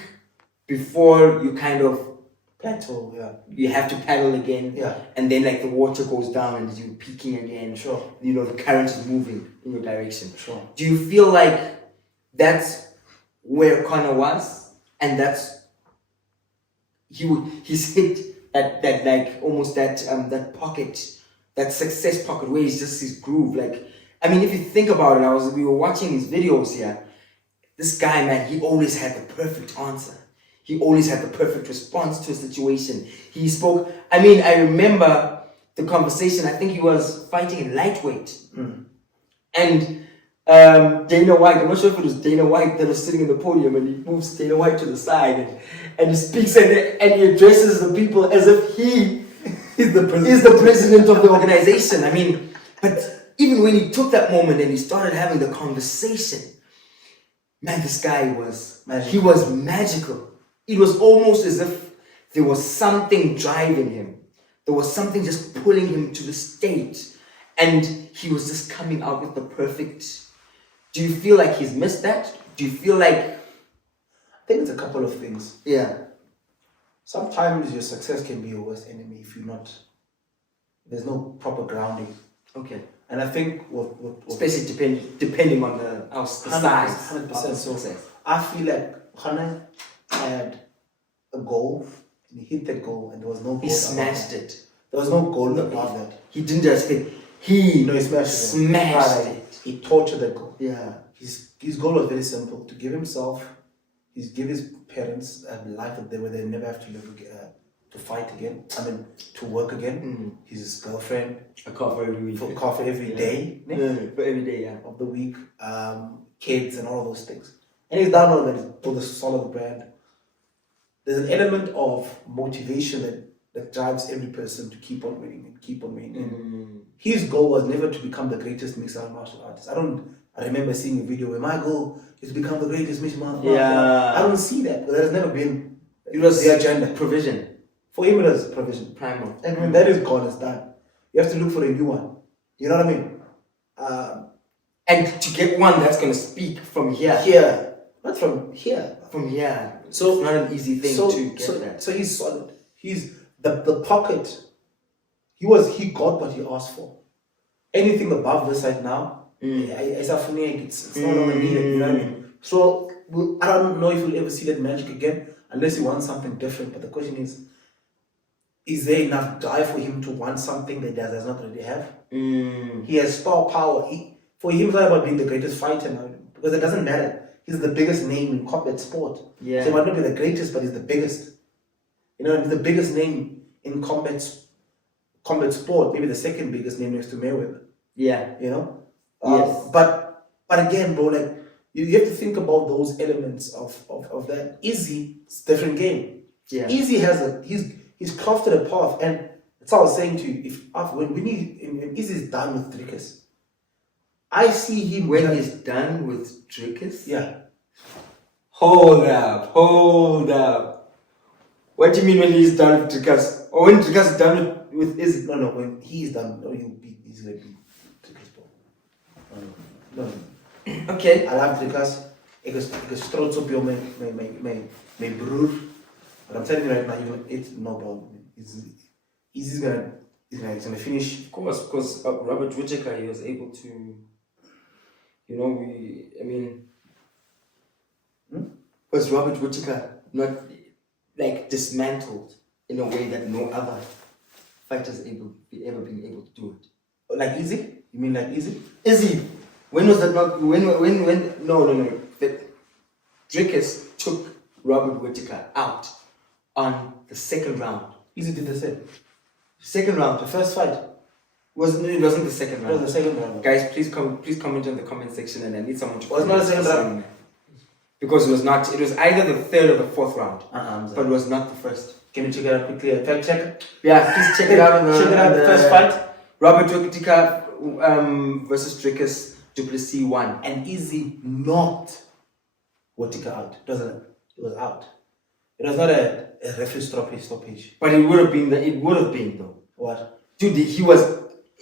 before you kind of plateau, you have to paddle again, and then like the water goes down and you're peaking again. Sure. The current is moving in your direction. Sure. Do you feel like that's where Conor was, and that's he's hit that like almost that pocket that success pocket where he's just his groove. Like, I mean, if you think about it, we were watching his videos here. This guy, man, he always had the perfect answer. He always had the perfect response to a situation. He spoke. I mean, I remember the conversation. I think he was fighting in lightweight, and Dana White. I'm not sure if it was Dana White that was sitting in the podium, and he moves Dana White to the side, and he speaks and he addresses the people as if he is the president of the organization. I mean, but even when he took that moment and he started having the conversation, man, this guy was magical. It was almost as if there was something driving him. There was something just pulling him to the stage, and he was just coming out with the perfect. Do you feel like he's missed that? Do you feel like? I think it's a couple of things. Yeah. Sometimes your success can be your worst enemy if there's no proper grounding. Okay. And I think especially depending on the size. 100%. So I feel like Hannah had a goal and he hit that goal and there was no goal. He smashed it. There was no goal above that. He didn't just hit. He smashed it. He tortured that goal. Yeah. His goal was very simple: to give himself, give his parents a life that they never have to live again, to fight again. I mean, to work again. His girlfriend. A coffee every week. For coffee every day. For every day, yeah. Of the week. Kids and all those things. And he's done all that. He's built a solid brand. There's an element of motivation that drives every person to keep on winning and keep on winning. His goal was never to become the greatest mixed martial artist. I remember seeing a video where my goal is to become the greatest mixed martial artist. Yeah. I don't see that. That has never been. It was the agenda. Provision. For him, it was provision. Primal. And when that is gone, it's done. You have to look for a new one. You know what I mean? And to get one that's going to speak from here. Here. Not from here. From here. So it's not an easy thing to get that. So he's solid. He's the pocket. He got what he asked for. Anything above this right now, it's no longer needed. You know what I mean? So I don't know if we'll ever see that magic again unless he wants something different. But the question is there enough drive for him to want something that he does not already have? He has star power. For him, it's not about being the greatest fighter now, because it doesn't matter. He's the biggest name in combat sport. Yeah. So he might not be the greatest, but he's the biggest. You know, he's the biggest name in combat sport. Maybe the second biggest name next to Mayweather. Yeah. You know? Yes. But again, bro, like you have to think about those elements of that. Izzy, it's a different game. Yeah. Izzy has he's crafted a path, and that's what I was saying to you. When Izzy's done with Drickus, I see him when he's done with Drickus. Yeah. Hold up. What do you mean when he's done with Drickus? Or when Drickus is done with Izzy? No, when he's done, he'll beat Izzy like Drickus, bro. No. Okay. I love Drickus. Ik is trots op jou, mijn broer. But I'm telling you right now, it's no problem. Izzy's gonna finish. Of course, because Robert Whittaker, he was able to, was Robert Whittaker not like dismantled in a way that no other fighters ever been able to do it? Like Izzy? You mean like Izzy? Izzy. When was that not? No. Drickus took Robert Whittaker out on the second round. Izzy did the same. Second round. The first fight. It wasn't the second round. It was the second round. Guys, please comment in the comment section, and I need someone to. Was not the second round. Because it was not. It was either the third or the fourth round. But it was not the first. Can you check it out quickly? Fact check. Yeah, please check it out. The first fight. Robert Whittaker versus Drickus. Duplessis won. And Izzy knocked Whittaker out. It was out. It was not a referee stoppage. But it would have been though. What? Dude, he was.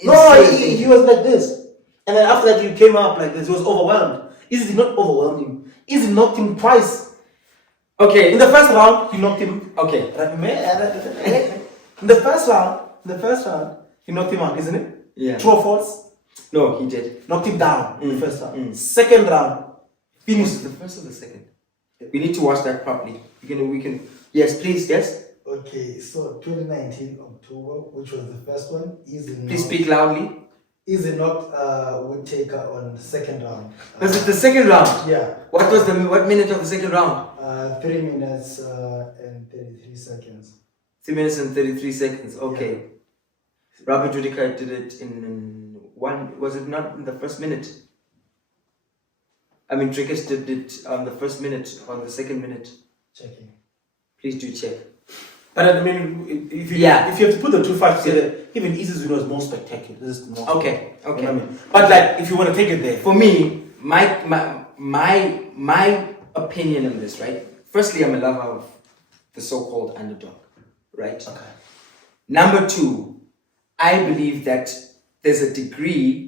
No, he was like this. And then after that, he came up like this. He was overwhelmed. Izzy did not overwhelm him. Izzy knocked him twice. Okay. In the first round, he knocked him. Okay. In the first round, he knocked him out, isn't it? Yeah. True or false? No, he did. Knocked him down in the first round. Second round, finished. The first or the second? We need to watch that properly. We can. Yes, please. Yes. Okay, so 2019 October, which was the first one. Please speak loudly. Easy knocked Whittaker on the second round. Was it the second round? Yeah. What minute of the second round? 3 minutes and 33 seconds. 3 minutes and 33 seconds. Okay. Yeah. Robert Whittaker did it in one. Was it not in the first minute? I mean, Drickus did it on the first minute, on the second minute. Checking. Please do check. But I mean, if you have to put the two fights together, even Easy's winner is more spectacular. This is more okay. You know what I mean? But like, if you want to take it there, for me, my opinion on this, right? Firstly, I'm a lover of the so-called underdog, right? Okay. Number two, I believe that there's a degree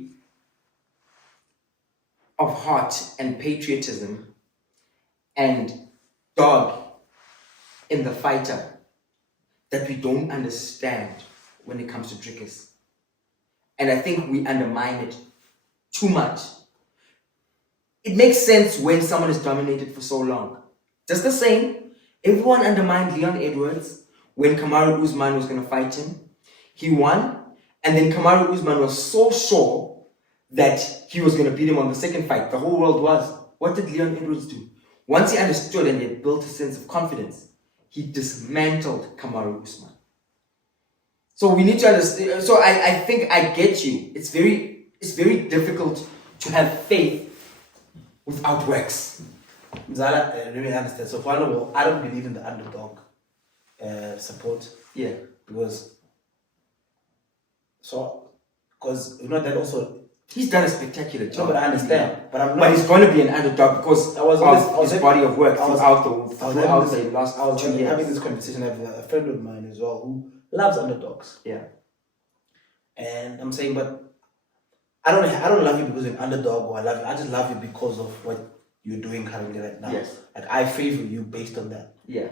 of heart and patriotism and dog in the fighter that we don't understand when it comes to Drickus. And I think we undermine it too much. It makes sense when someone is dominated for so long. Just the same, everyone undermined Leon Edwards when Kamaru Usman was going to fight him. He won, and then Kamaru Usman was so sure that he was going to beat him on the second fight. The whole world was. What did Leon Edwards do? Once he understood and he had built a sense of confidence, he dismantled Kamaru Usman. So we need to understand. So I think I get you. It's very difficult to have faith without works. Zala, I really understand. So, for example, I don't believe in the underdog support. Yeah. Because you know that also. He's done a spectacular job. No, but I understand. But I'm not. But he's going to be an underdog because of his body of work throughout the last 2 years. Having this conversation, I have a friend of mine as well who loves underdogs. Yeah. And I'm saying, but I don't love you because you're an underdog, or I just love you because of what you're doing currently right now. Yes. Like, I favor you based on that. Yeah.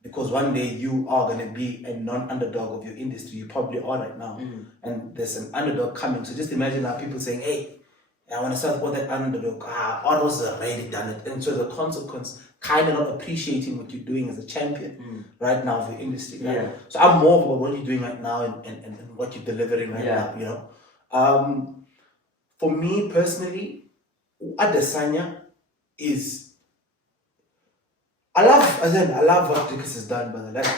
Because one day you are going to be a non-underdog of your industry. You probably are right now. Mm. And there's an underdog coming. So just imagine now people saying, hey, I want to support that underdog. Oros has already done it. And so the consequence, kind of not appreciating what you're doing as a champion right now of your industry. Right? Yeah. So I'm more about what you're doing right now and what you're delivering right now, you know. For me personally, Adesanya is... I love what Drickus has done, but I like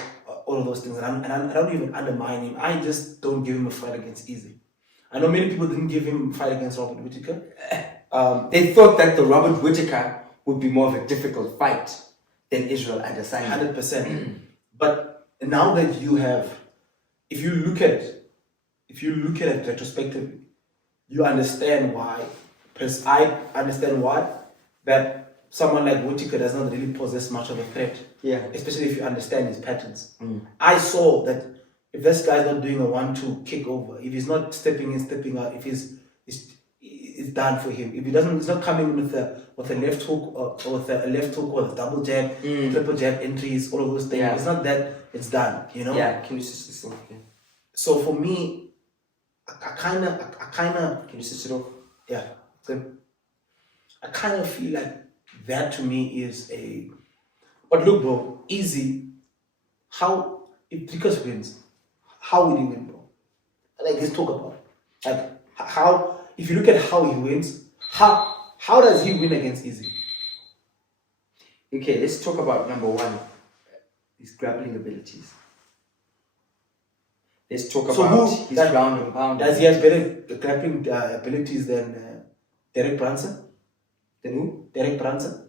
all of those things, and I don't even undermine him. I just don't give him a fight against Easy. I know many people didn't give him a fight against Robert Whittaker. They thought that the Robert Whittaker would be more of a difficult fight than Israel Adesanya. 100%. But now that you have, if you look at it retrospectively, you understand why. Because I understand why that someone like Whittaker does not really possess much of a threat. Yeah. Especially if you understand his patterns. I saw that if this guy's not doing a 1-2 kick over, if he's not stepping in, stepping out, if it's done for him. If he's not coming with a left hook or with a left hook or a double jab, triple jab entries, all of those things. It's not that it's done, you know? Yeah, can you switch it off? Yeah. So for me, I kinda can you switch it off? Yeah. Good. I kind of feel like that to me is a... But look, bro, Easy, if Drickus wins, how will he win, bro? Like, let's talk about it. Like, how, if you look at how he wins, how does he win against Easy? Okay, let's talk about number one, his grappling abilities. Let's talk about his ground and pound. Does he have better grappling abilities than Derek Brunson? Than who? Derek Brunson.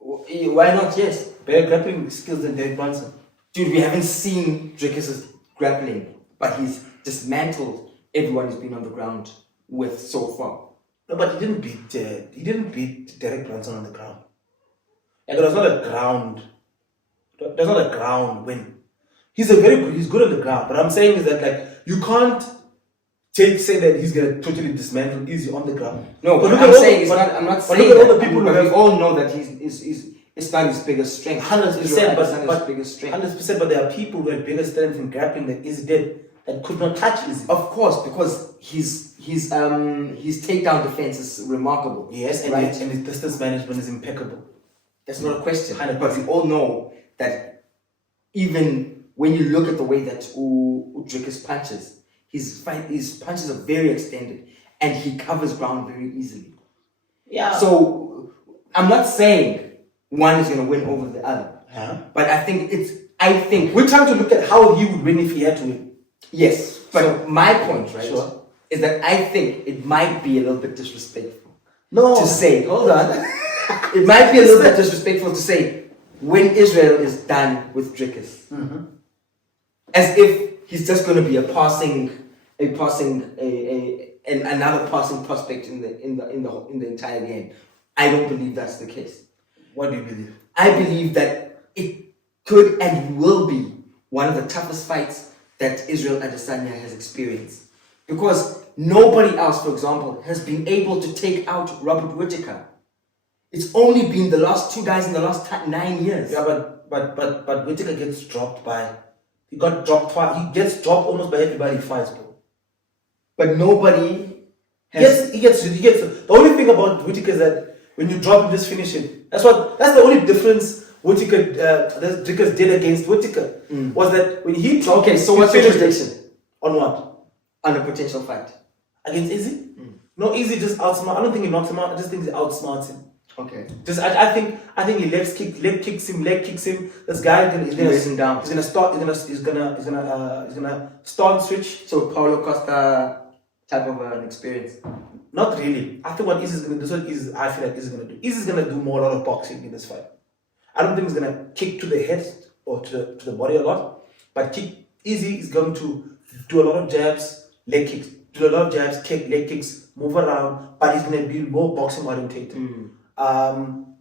Why not? Yes. Better grappling skills than Derek Brunson. Dude, we haven't seen Drickus' grappling, but he's dismantled everyone he's been on the ground with so far. No, but he didn't beat Derek Brunson on the ground. Like, it was not a ground. There's not a ground win. He's good on the ground. But I'm saying is that, like, you can't say that he's gonna totally dismantle Easy on the ground. No, but I'm not saying that. We all know that it's not his biggest strength. 100%, but there are people who have bigger strength in grappling than Easy did that could not touch Easy. Of course, because his takedown defense is remarkable. Yes, and his distance management is impeccable. That's not a question. 100%. But we all know that even when you look at the way that Drickus punches, his punches are very extended and he covers ground very easily. Yeah. So I'm not saying one is going to win over the other, but I think we're trying to look at how he would win if he had to win. Yes, but So, my point, right, sure, is that I think it might be a little bit disrespectful to say, hold on, it might be a little bit disrespectful to say when Israel is done with Drickus, as if he's just going to be another passing prospect in the entire game. I don't believe that's the case. What do you believe? I believe that it could and will be one of the toughest fights that Israel Adesanya has experienced. Because nobody else, for example, has been able to take out Robert Whittaker. It's only been the last two guys in the last 9 years. Yeah, but Whittaker gets dropped he got dropped twice. He gets dropped almost by everybody he fights, bro. But nobody has... He gets the only thing about Whittaker is that when you drop him, just finish him. That's the only difference Drickus did against Whittaker. Was that when he dropped him, so what's your prediction? On what? On a potential fight. Against Izzy? No, Izzy just outsmart. I don't think he knocks him out. I just think he outsmarts him. Okay. I think he leg kicks him. This guy is gonna start switch. So Paulo Costa type of an experience. Not really. I think what Izzy's gonna do. I feel like Izzy's gonna do. Izzy's gonna do more a lot of boxing in this fight. I don't think he's gonna kick to the head or to the body a lot, but Izzy is going to do a lot of jabs, leg kicks, kick, leg kicks, move around, but he's gonna be more boxing orientated. And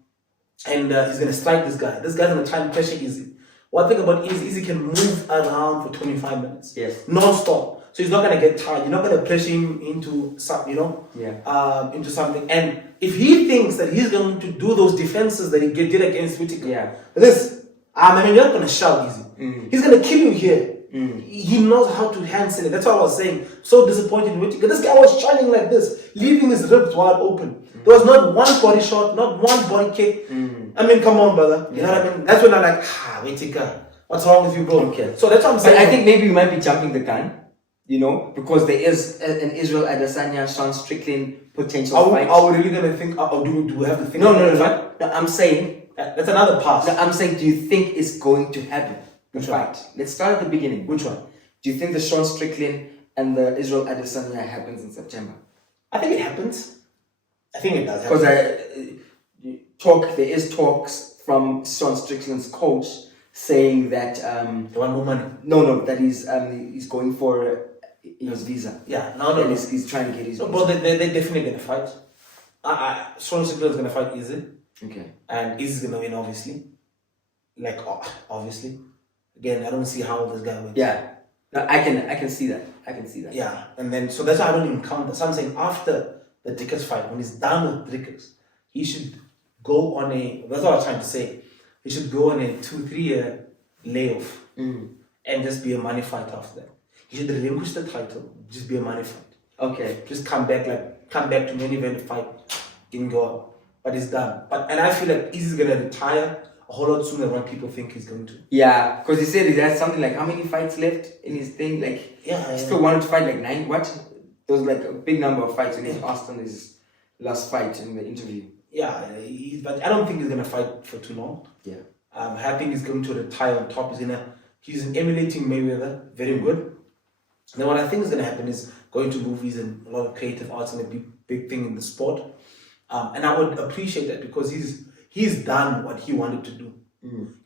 he's gonna strike this guy. This guy's gonna try and pressure Izzy. One thing about Izzy can move around for 25 minutes. Yes. Non-stop. So he's not gonna get tired. You're not gonna pressure him into something, into something. And if he thinks that he's going to do those defenses that he did against Whittaker, you're not gonna shout Izzy. He's gonna kill you here. He knows how to handle it. That's what I was saying. So disappointed in Whittaker. This guy was shining like this, leaving his ribs wide open. There was not one body shot, not one body kick. I mean, come on, brother. You know what I mean? That's when I'm like, Whittaker, what's wrong with you, bro? Okay. So that's what I'm saying. But I think maybe we might be jumping the gun, because there is an Israel Adesanya, Sean Strickland potential fight. Are we really gonna think? Do we have to think? No. I'm saying that's another pass. No, I'm saying, do you think it's going to happen? Which fight? one? Let's start at the beginning. Which one? Do you think the Sean Strickland and the Israel Adesanya happens in September? I think it happens. I think it does happen. Because there is talks from Sean Strickland's coach saying that they want more money. No, that he's going for his visa. Yeah, He's trying to get his visa. But they're definitely gonna fight. Sean Strickland's gonna fight Izzy. Okay. And Izzy's gonna win, obviously. Obviously. Again, I don't see how this guy wins. Yeah. No, I can see that. Yeah, and then so that's why I don't even count that. So I'm saying after the Drickus fight, when he's done with Drickus, he should go on that's what I was trying to say. He should go on a 2-3 year layoff and just be a money fight after that. He should relinquish the title, just be a money fight. Okay. Just come back to main event fight, didn't go up. But it's done. And I feel like Izzy's gonna retire a whole lot sooner than what people think he's going to. Yeah, because he said he has something like how many fights left in his thing? He still wanted to fight 9. What? There was a big number of fights when he asked on his last fight in the interview. Yeah, but I don't think he's gonna fight for too long. Yeah. I think he's going to retire on top. He's emulating Mayweather, very good. And then what I think is gonna happen is going to movies and a lot of creative arts and a big thing in the sport. And I would appreciate that because he's done what he wanted to do.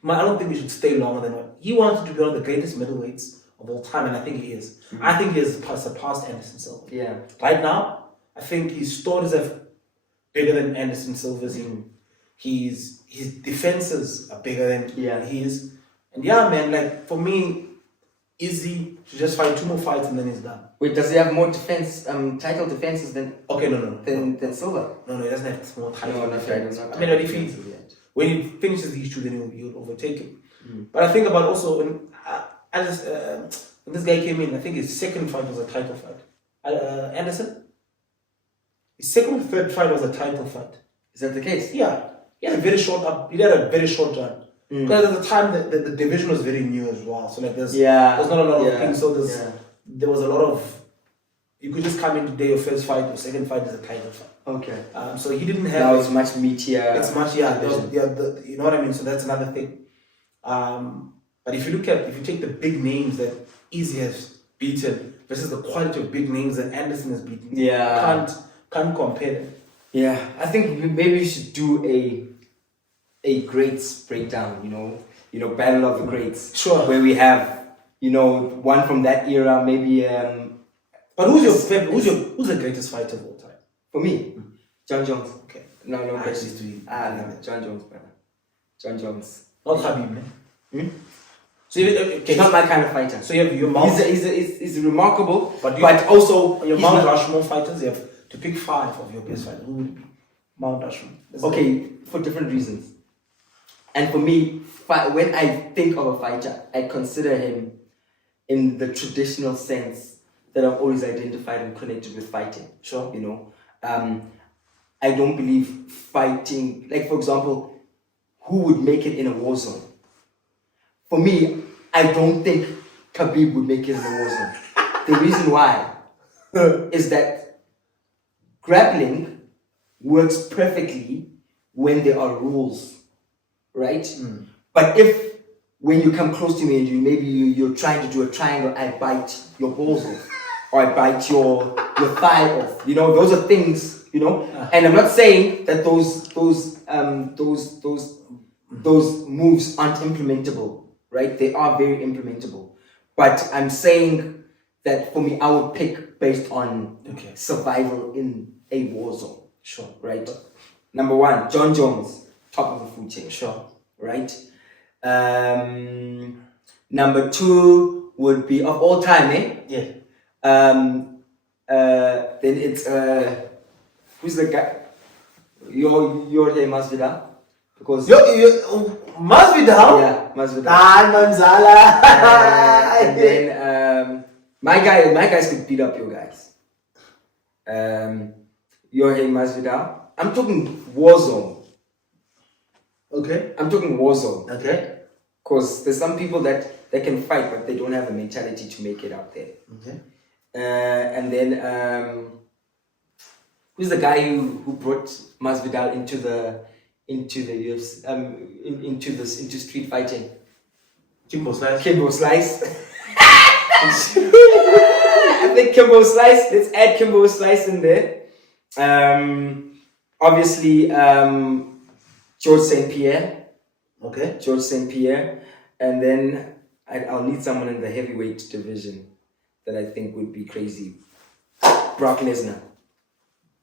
I don't think he should stay longer than what he wanted to be one of the greatest middleweights of all time, and I think he is. I think he has surpassed Anderson Silva. Yeah. Right now, I think his stories are bigger than Anderson Silva's. His defenses are bigger than his. And for me, Izzy should just fight 2 more fights and then he's done. Wait, does he have more title defenses than than Silva? No, he doesn't have more title defenses. But when he finishes these 2, then he'll overtake him. But I think about also when this guy came in, I think his second fight was a title fight. Anderson? His second or third fight was a title fight. Is that the case? Yeah. He had a very short run. Because at the time, the division was very new as well. So like there's not a lot of things. So there was a lot of, you could just come in today, your first fight, your second fight is a title fight. Okay. So he didn't have. Now it's much meatier. It's much, you know what I mean? So that's another thing. But if you take the big names that Easy has beaten versus the quality of big names that Anderson has beaten, can't compare them. Yeah, I think maybe we should do a greats breakdown. You know, battle of the greats. Sure. Where we have, one from that era, maybe. But who's your favorite? Who's the greatest fighter of all time? For me, John Jones. Okay. No question. John Jones, brother. John Jones. Not Khabib, man. So he's not my kind of fighter. So you have your Mount. He's remarkable, but also your Mount Rushmore fighters. You have to pick 5 of your best fighters. Who would it be? Mount Rushmore. Okay, for different reasons. And for me, when I think of a fighter, I consider him in the traditional sense that I've always identified and connected with fighting. Sure. I don't believe fighting, like for example, who would make it in a war zone? For me, I don't think Khabib would make it in a war zone. The reason why is that grappling works perfectly when there are rules, right? But when you come close to me and you're trying to do a triangle, I bite your balls off, or I bite your thigh off. Those are things. And I'm not saying that those moves aren't implementable, right? They are very implementable. But I'm saying that for me, I would pick based on survival in a war zone. Sure. Right? Number 1, John Jones, top of the food chain. Sure. Right? Number 2 would be of all time, eh? Yeah. Then it's who's the guy? Jorge Masvidal, because Masvidal. Yeah, Masvidal. Manzala. And then my guys could beat up your guys. Jorge Masvidal. I'm talking war zone. Okay. I'm talking war zone. Okay. Because there's some people that they can fight, but they don't have the mentality to make it out there. Okay. And then who's the guy who brought Masvidal into the UFC, into street fighting? Kimbo Slice. I think Kimbo Slice. Let's add Kimbo Slice in there. Obviously, George St. Pierre. Okay. George St. Pierre, and then I'll need someone in the heavyweight division that I think would be crazy. Brock Lesnar.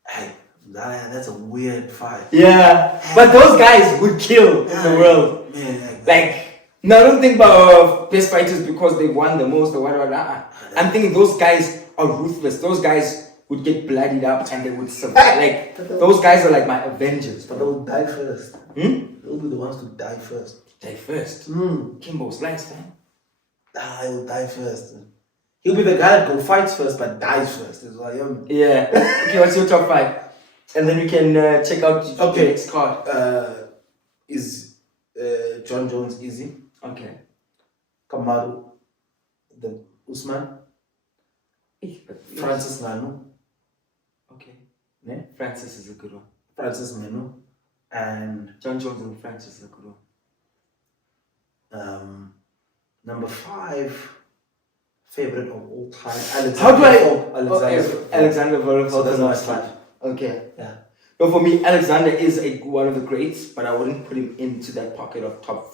Hey, that's a weird fight. Yeah, but those guys would kill in the world. Man, no, I don't think about best fighters because they won the most or whatever. I'm thinking those guys are ruthless. Those guys would get bloodied up and they would survive. Those guys are like my Avengers. But they'll die first. They'll be the ones to die first. Die first? Kimbo Slice, man. He'll die first. He'll be the guy that fights first but dies first. Is what I am. Yeah. Okay, what's your top 5? And then we can check out the next card. Is John Jones easy? Okay. Kamaru, the Usman. Francis Ngannou. Okay. Yeah? Francis is a good one. Francis Ngannou. And John Jones and Francis is a good one. Number 5, favorite of all time. Alexander Volkov. So that's my 5. Okay. Yeah. No, for me, Alexander is one of the greats, but I wouldn't put him into that pocket of top,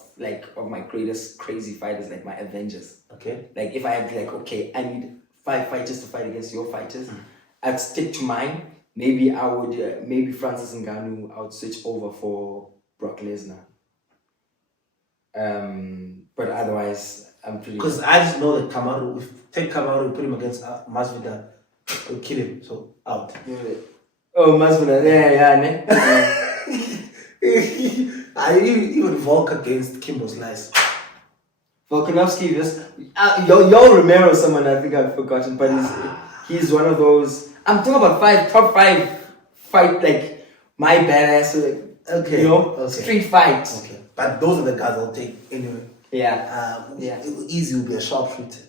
of my greatest crazy fighters, like my Avengers. Okay. Like if I had okay, I need 5 fighters to fight against your fighters, I'd stick to mine. Maybe I would, maybe Francis Ngannou, I would switch over for Brock Lesnar. But otherwise, I'm pretty. Because I just know that Kamaru, if take Kamaru, put him against Masvidal, will kill him. So out. Oh, Masvidal, yeah. I even Volk against Kimbo Slice. Volkanovski, Yo Romero, someone I think I've forgotten, but he's one of those. I'm talking about top 5 fight, my badass, okay. street fights. Okay. But those are the guys I'll take anyway. Yeah. Easy will be a sharpshooter.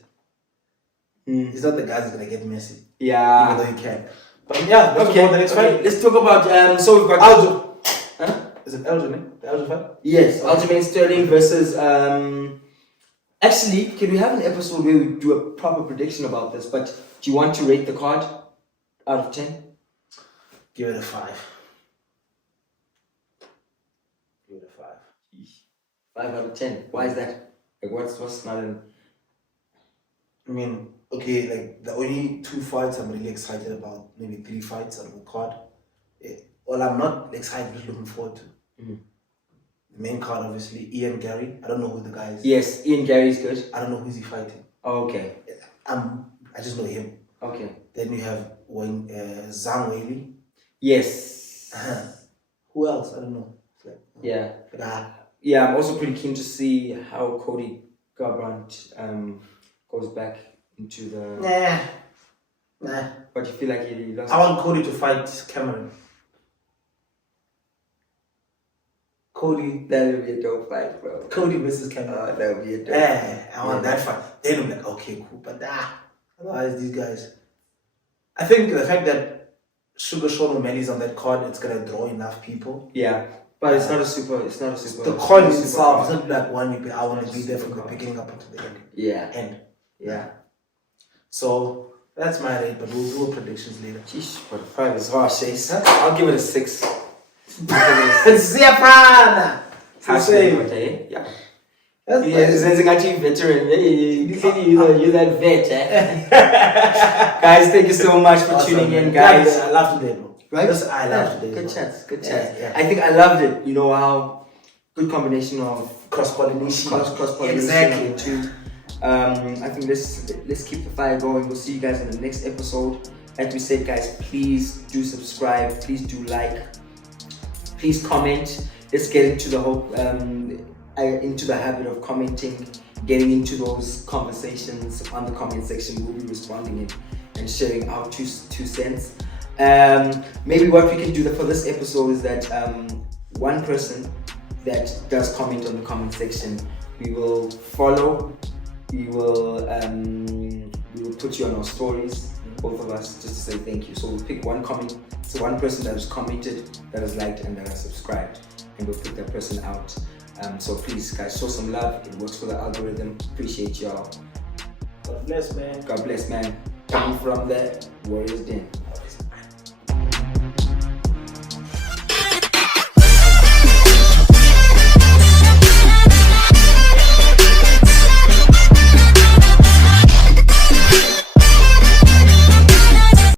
It's not the guys who's gonna get messy. Yeah. Even though you can. But yeah, let's Okay. go on the next fight. Let's talk about so we've got Aljo. Huh? Is it Aljo? The Aljo fight? Yes, Aljamain Sterling versus actually, can we have an episode where we do a proper prediction about this? But do you want to rate the card out of 10? Give it a 5. Give it a 5. 5 out of 10. Why is that? Like what's not in? I mean, okay, like the only 2 fights I'm really excited about, maybe 3 fights out of the card. Well, I'm not excited, just looking forward to. The main card, obviously, Ian Gary. I don't know who the guy is. Yes, Ian Gary's good. I don't know who's he fighting. Oh, okay. I just know him. Okay. Then you have Zhang Weili. Yes. Who else? I don't know. Yeah. Like, Yeah, I'm also pretty keen to see how Cody Garbrandt goes back into the. Nah. But you feel like he lost. I want Cody to fight Cameron. Cody. That would be a dope fight, bro. Cody versus Cameron. That would be a dope. I want that fight. Then I'm like, okay, cool. But otherwise, these guys. I think the fact that Sugar Sean O'Malley's on that card, it's gonna draw enough people. Yeah, but it's not a super. The card itself is not like one I want to be there from the beginning up until the end. Yeah. So that's my rate, but we'll do predictions later. Jeez, but 5 is harsh, eh? I'll give it a 6. Ziyafana! Yeah. Since I got you veteran, you're that vet, eh? Guys, thank you so much for tuning in, guys. I love today, bro. Right? I love today. Good chats. Yeah. I think I loved it. You know how good combination of cross-pollination. Cross-pollination. Exactly. Too. I think let's keep the fire going. We'll see you guys in the next episode. Like we said, guys, please do subscribe. Please do like. Please comment. Let's get into the whole into the habit of commenting, getting into those conversations on the comment section. We'll be responding and sharing our two cents. Maybe what we can do for this episode is that one person that does comment on the comment section, we will follow. We will put you on our stories, both of us, just to say thank you. So we'll pick one comment, so one person that has commented, that has liked, and that has subscribed, and we'll put that person out. So please, guys, show some love. It works for the algorithm. Appreciate y'all. God bless, man. God bless, man. Coming from the Warriors Den.